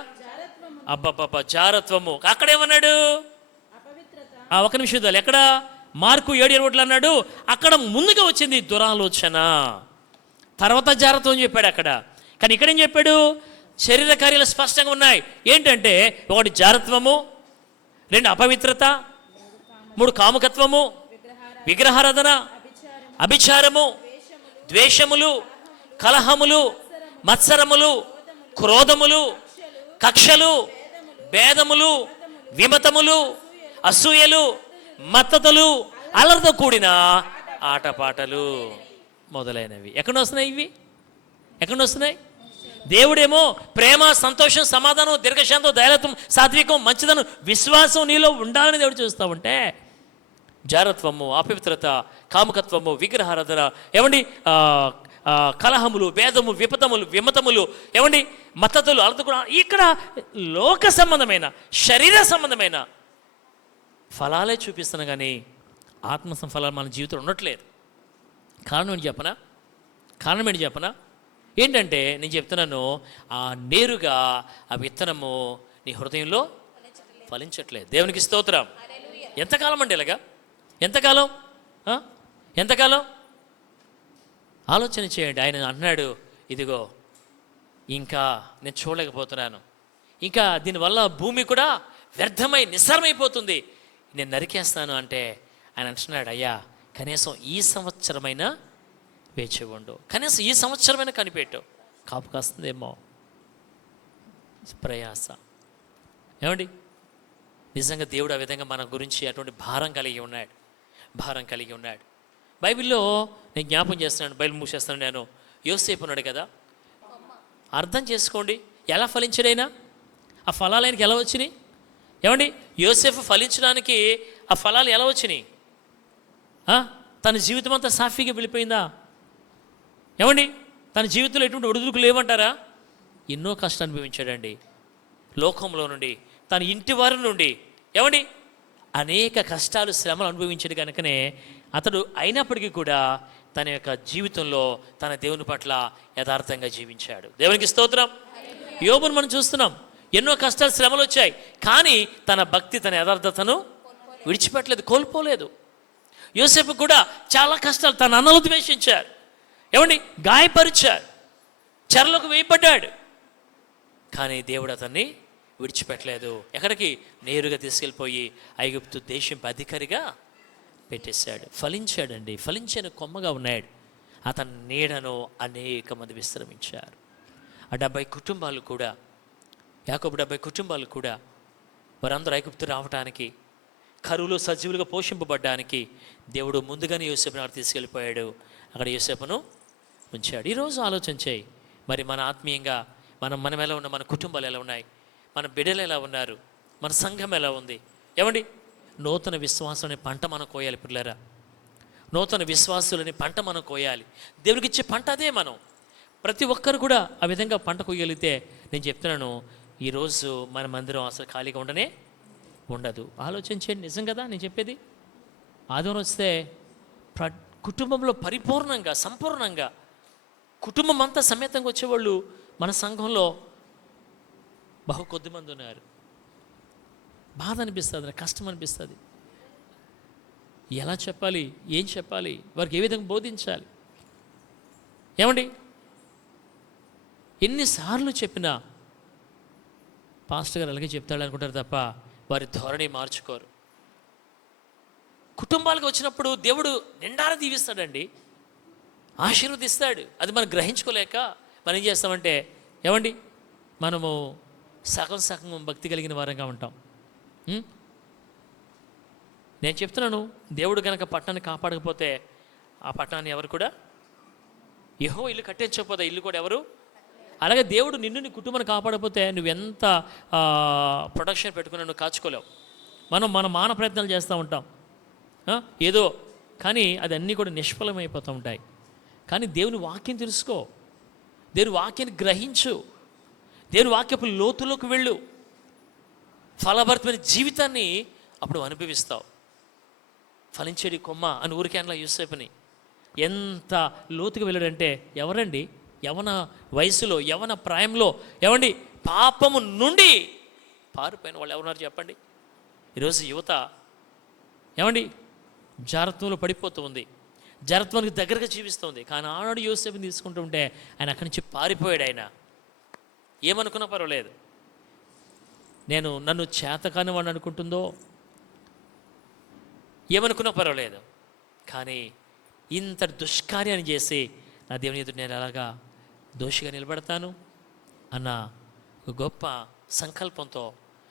అబ్బబ్బబ్బ జారత్వము. అక్కడేమన్నాడు? ఒక నిమిషం దాలు ఎక్కడ? మార్కు 7:20 అన్నాడు. అక్కడ ముందుగా వచ్చింది దురాలోచన, తర్వాత జారత్వం చెప్పాడు అక్కడ. కానీ ఇక్కడేం చెప్పాడు? శరీర కార్యాలు స్పష్టంగా ఉన్నాయి. ఏంటంటే 1 జారత్వము, 2 అపవిత్రత, 3 కాముకత్వము, విగ్రహారాధన, అభిచారము, ద్వేషములు, కలహములు, మత్సరములు, క్రోధములు, కక్షలు, భేదములు, విమతములు, అసూయలు, మత్తతలు, అల్లరితో కూడిన ఆటపాటలు మొదలైనవి. ఎక్కడ వస్తున్నాయి ఇవి? ఎక్కడ వస్తున్నాయి? దేవుడేమో ప్రేమ, సంతోషం, సమాధానం, దీర్ఘశాంతం, దయాలత్వం, సాత్వికం, మంచిదనం, విశ్వాసం నీలో ఉండాలని దేవుడు చూస్తూ ఉంటే జారత్వము, అపవిత్రత, కాముకత్వము, విగ్రహారాధన, ఏమండి కలహములు, భేదము, విమతములు, ఏమండి మత్తతులు, అలత కూడా, ఇక్కడ లోక సంబంధమైన శరీర సంబంధమైన ఫలాలే చూపిస్తున్నాను, కానీ ఆత్మ ఫలాలు మన జీవితంలో ఉండట్లేదు. కారణం ఏంటి చెప్పనా? ఏంటంటే నేను చెప్తున్నాను, నేరుగా ఆ విత్తనము నీ హృదయంలో ఫలించట్లేదు. దేవునికి స్తోత్రం. ఎంతకాలం అండి ఇలాగా? ఎంతకాలం ఆలోచన చేయండి. ఆయన అన్నాడు, ఇదిగో ఇంకా నేను చూడలేకపోతున్నాను, ఇంకా దీనివల్ల భూమి కూడా వ్యర్థమై నిస్సారమైపోతుంది, నేను నరికేస్తాను అంటే ఆయన అంటున్నాడు, అయ్యా కనీసం ఈ సంవత్సరమైనా వేచి ఉండు, కనీసం ఈ సంవత్సరమైనా కనిపెట్టు, కాపు కాస్తుందేమో. ప్రయాస. ఏమండి, నిజంగా దేవుడు ఆ విధంగా మన గురించి అటువంటి భారం కలిగి ఉన్నాడు. బైబిల్లో నేను జ్ఞాపం చేస్తున్నాను, బైబిల్ మూసేస్తున్నాను నేను. యోసేపు ఉన్నాడు కదా, అర్థం చేసుకోండి ఎలా ఫలించాడైనా, ఆ ఫలాలు ఆయనకి ఎలా వచ్చినాయి. ఏమండి, యోసేపు ఫలించడానికి ఆ ఫలాలు ఎలా వచ్చినాయి? తన జీవితం అంతా సాఫీగా వెళ్ళిపోయిందా? ఏమండి, తన జీవితంలో ఎటువంటి ఒడిదుడుకులు లేవంటారా? ఎన్నో కష్టాలు అనుభవించాడండి. లోకంలో నుండి, తన ఇంటి వారి నుండి, ఏమండి అనేక కష్టాలు, శ్రమలు అనుభవించాడు. కనుకనే అతడు అయినప్పటికీ కూడా తన యొక్క జీవితంలో తన దేవుని పట్ల యథార్థంగా జీవించాడు. దేవునికి స్తోత్రం. యోబును మనం చూస్తున్నాం, ఎన్నో కష్టాలు, శ్రమలు వచ్చాయి, కానీ తన భక్తి, తన యథార్థతను విడిచిపెట్టలేదు, కోల్పోలేదు. యోసేపు కూడా చాలా కష్టాలు, తన అన్నలు ద్వేషించారు, ఏమండి గాయపరిచారు, చెరలోకి వేయబడ్డాడు, కానీ దేవుడు అతన్ని విడిచిపెట్టలేదు. ఎక్కడికి? నేరుగా తీసుకెళ్ళిపోయి ఐగుప్తు దేశం అధికారిగా పెట్టేశాడు. ఫలించాడండి, ఫలించిన కొమ్మగా ఉన్నాడు. అతని నీడను అనేక మంది విశ్రమించారు. ఆ 70 కుటుంబాలు కూడా, యాకోబు 70 కుటుంబాలు కూడా, వారందరూ ఐగుప్తు రావడానికి, కరువులో సజీవులుగా పోషింపబడ్డానికి దేవుడు ముందుగానే యోసేపును తీసుకెళ్ళిపోయాడు. అక్కడ యోసేపును ఉంచాడు. ఈరోజు ఆలోచన చేయి, మరి మన ఆత్మీయంగా మనం ఎలా ఉన్నాం, మన కుటుంబాలు ఎలా ఉన్నాయి, మన బిడ్డలు ఎలా ఉన్నారు, మన సంఘం ఎలా ఉంది? ఏమండి, నూతన విశ్వాసం అనే పంట మనం కోయాలి పిల్లరా. నూతన విశ్వాసులని పంట మనం కోయాలి. దేవుడికి ఇచ్చే పంట అదే. మనం ప్రతి ఒక్కరు కూడా ఆ విధంగా పంట కోయగలిగితే, నేను చెప్తున్నాను, ఈరోజు మన మందిరం అసలు ఖాళీగా ఉండదు. ఆలోచించండి, నిజం కదా నేను చెప్పేది. ఆదివారం వస్తే కుటుంబంలో పరిపూర్ణంగా, సంపూర్ణంగా కుటుంబం అంతా సమేతంగా వచ్చేవాళ్ళు మన సంఘంలో బహు కొద్ది మంది ఉన్నారు. బాధ అనిపిస్తుంది, కష్టం అనిపిస్తుంది. ఎలా చెప్పాలి, ఏం చెప్పాలి, వారికి ఏ విధంగా బోధించాలి? ఏమండి, ఎన్నిసార్లు చెప్పినా పాస్టర్ గారు అలాగే చెప్తాడు అనుకుంటారు తప్ప వారి ధోరణి మార్చుకోరు. కుటుంబాలకు వచ్చినప్పుడు దేవుడు నిండారా దీవిస్తాడండి, ఆశీర్వదిస్తాడు. అది మనం గ్రహించుకోలేక మనం ఏం చేస్తామంటే, ఏమండి మనము సగం భక్తి కలిగిన వారంగా ఉంటాం. నేను చెప్తున్నాను, దేవుడు కనుక పట్టణాన్ని కాపాడకపోతే ఆ పట్టణాన్ని ఎవరు కూడా, యెహోవా ఇల్లు కట్టించకపోతే ఇల్లు కూడా ఎవరు. అలాగే దేవుడు నిన్ను, నీ కుటుంబాన్ని కాపాడకపోతే నువ్వెంత ప్రొటెక్షన్ పెట్టుకుని నువ్వు కాచుకోలేవు. మనం మన మాన ప్రయత్నాలు చేస్తూ ఉంటాం ఏదో, కానీ అది అన్నీ కూడా నిష్ఫలమైపోతూ ఉంటాయి. కానీ దేవుని వాక్యం తెలుసుకో, దేవుని వాక్యాన్ని గ్రహించు, దేవుని వాక్యపు లోతులోకి వెళ్ళు, ఫలభరితమైన జీవితాన్ని అప్పుడు అనుభవిస్తావు. ఫలించేది కొమ్మ అని ఊరికే అనలా యోసేపుని. ఎంత లోతుగా వెళ్ళాడంటే, ఎవరండి యవన వయసులో, యవన ప్రాయంలో, ఏమండి పాపము నుండి పారిపోయిన వాళ్ళు ఎవరున్నారు చెప్పండి? ఈరోజు యువత ఏమండి జారత్వంలో పడిపోతూ ఉంది, జారత్వానికి దగ్గరగా జీవిస్తుంది. కానీ ఆనాడు యోసేపుని తీసుకుంటూ ఉంటే ఆయన అక్కడి నుంచి పారిపోయాడు. ఆయన ఏమనుకున్నా పర్వాలేదు, నన్ను చేతకాని వాడిని అనుకుంటుందో ఏమనుకున్నా పర్వాలేదు, కానీ ఇంత దుష్కార్యాన్ని చేసి నా దేవుని ఎదురు నేను అలాగా దోషిగా నిలబడతాను అన్న ఒక గొప్ప సంకల్పంతో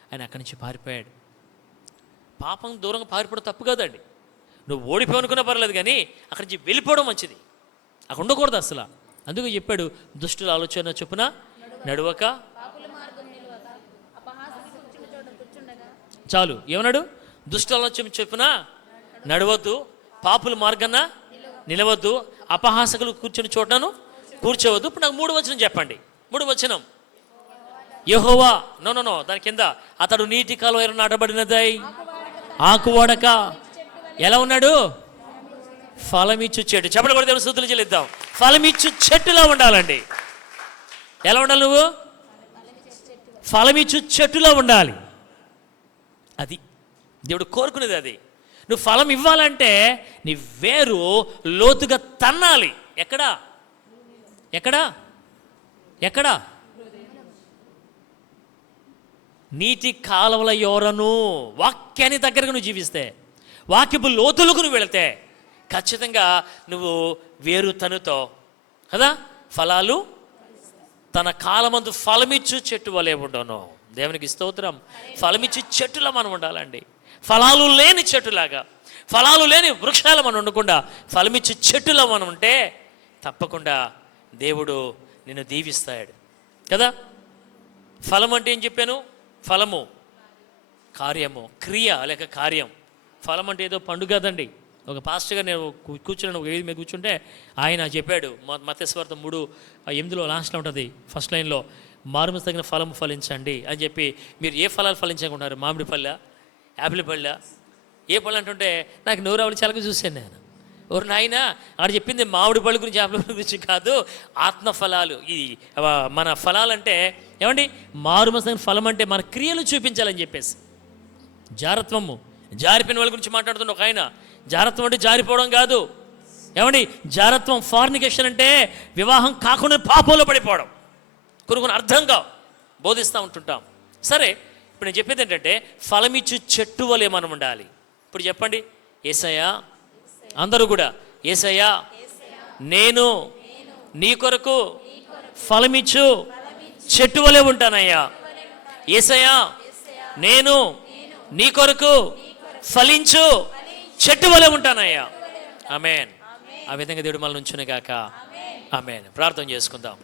ఆయన అక్కడి నుంచి పారిపోయాడు. పాపం దూరంగా పారిపోవడం తప్పు కాదండి. నువ్వు ఓడిపోనుకున్నా పర్లేదు, కానీ అక్కడి నుంచి వెళ్ళిపోవడం మంచిది. అక్కడ ఉండకూడదు అసలు. అందుకే చెప్పాడు, దుష్టుల ఆలోచన చొప్పున నడువక. చాలు, ఏమన్నాడు? దుష్టుల ఆలోచన చొప్పున నడవద్దు, పాపుల మార్గాన నిలవద్దు, అపహాసకులు కూర్చుని చోటను కూర్చోవద్దు. ఇప్పుడు నాకు 3వ వచనం చెప్పండి. 3వ వచనం, యెహోవా నో దాని కింద, అతడు నీటి కాలువ నాటబడినదై ఆకు వాడక ఎలా ఉన్నాడు? ఫలమిచ్చు చెట్టు. చెప్పండి కూడా దేవుని స్తుతులు చెల్లిద్దాం. ఫలమిచ్చు చెట్టులా ఉండాలండి. ఎలా ఉండాలి? నువ్వు ఫలమిచ్చు చెట్టులా ఉండాలి. అది దేవుడు కోరుకునేది. అది నువ్వు ఫలం ఇవ్వాలంటే నీ వేరు లోతుగా తన్నాలి. ఎక్కడా ఎక్కడా ఎక్కడా నీటి కాలువల యోరను, వాక్యాన్ని దగ్గరకు నువ్వు జీవిస్తే, వాక్యపు లోతులకు నువ్వు వెళితే ఖచ్చితంగా నువ్వు వేరు తనుతో కదా ఫలాలు తన కాలమందు ఫలమిచ్చు చెట్టు వలె ఉండను. దేవునికి స్తోత్రం. ఫలమిచ్చు చెట్టులా మనం ఉండాలండి. ఫలాలు లేని చెట్టులాగా, ఫలాలు లేని వృక్షాలు మనం ఉండకుండా ఫలమిచ్చు చెట్టులా మనం ఉంటే తప్పకుండా దేవుడు నిన్ను దీవిస్తాడు కదా. ఫలం అంటే ఏం చెప్పాను? ఫలము కార్యము, క్రియ లేక కార్యం. ఫలం అంటే ఏదో పండు కాదండి. ఒక పాస్టర్గా నేను కూర్చున్నాను, ఒక వేది మీద కూర్చుంటే ఆయన చెప్పాడు, మత్తయి సువార్త 3:8 లాస్ట్లో ఉంటుంది, ఫస్ట్ లైన్లో, మారుమనసు తగిన ఫలం ఫలించండి అని చెప్పి. మీరు ఏ ఫలాలు ఫలించకుంటున్నారు? మామిడి పళ్ళ, యాపిల్ పళ్ళ, ఏ పళ్ళు అంటుంటే నాకు నోరావులు చలక చూశాను నేను. ఎవరు నాయన ఆడు చెప్పింది మామిడి పళ్ళు గురించి, యాపిల్ పళ్ళ గురించి కాదు, ఆత్మ ఫలాలు. ఈ మన ఫలాలంటే ఏమండి, మారుమనసు తగిన ఫలం అంటే మన క్రియలు చూపించాలని చెప్పేసి. జారత్వము, జారిపోయిన వాళ్ళ గురించి మాట్లాడుతున్న ఒక ఆయన. జారత్వం అంటే జారిపోవడం కాదు ఏమండి. జారత్వం, ఫార్నికేషన్ అంటే వివాహం కాకుండా పాపంలో పడిపోవడం. కొన్ని అర్థంగా బోధిస్తూ ఉంటుంటాం. సరే, ఇప్పుడు నేను చెప్పేది ఏంటంటే ఫలమిచ్చు చెట్టు వలె మనం ఉండాలి. ఇప్పుడు చెప్పండి, యేసయ్యా, అందరూ కూడా యేసయ్యా నేను నీ కొరకు ఫలమిచ్చు చెట్టు వలె ఉంటానయ్యా. యేసయ్యా నేను నీ కొరకు ఫలించు చెట్టు వలె ఉంటానయ్యా. ఆమేన్. ఆ విధంగా దేవుడు మనల్ని ఉంచును గాక. ఆమేన్. ప్రార్థన చేసుకుందాం.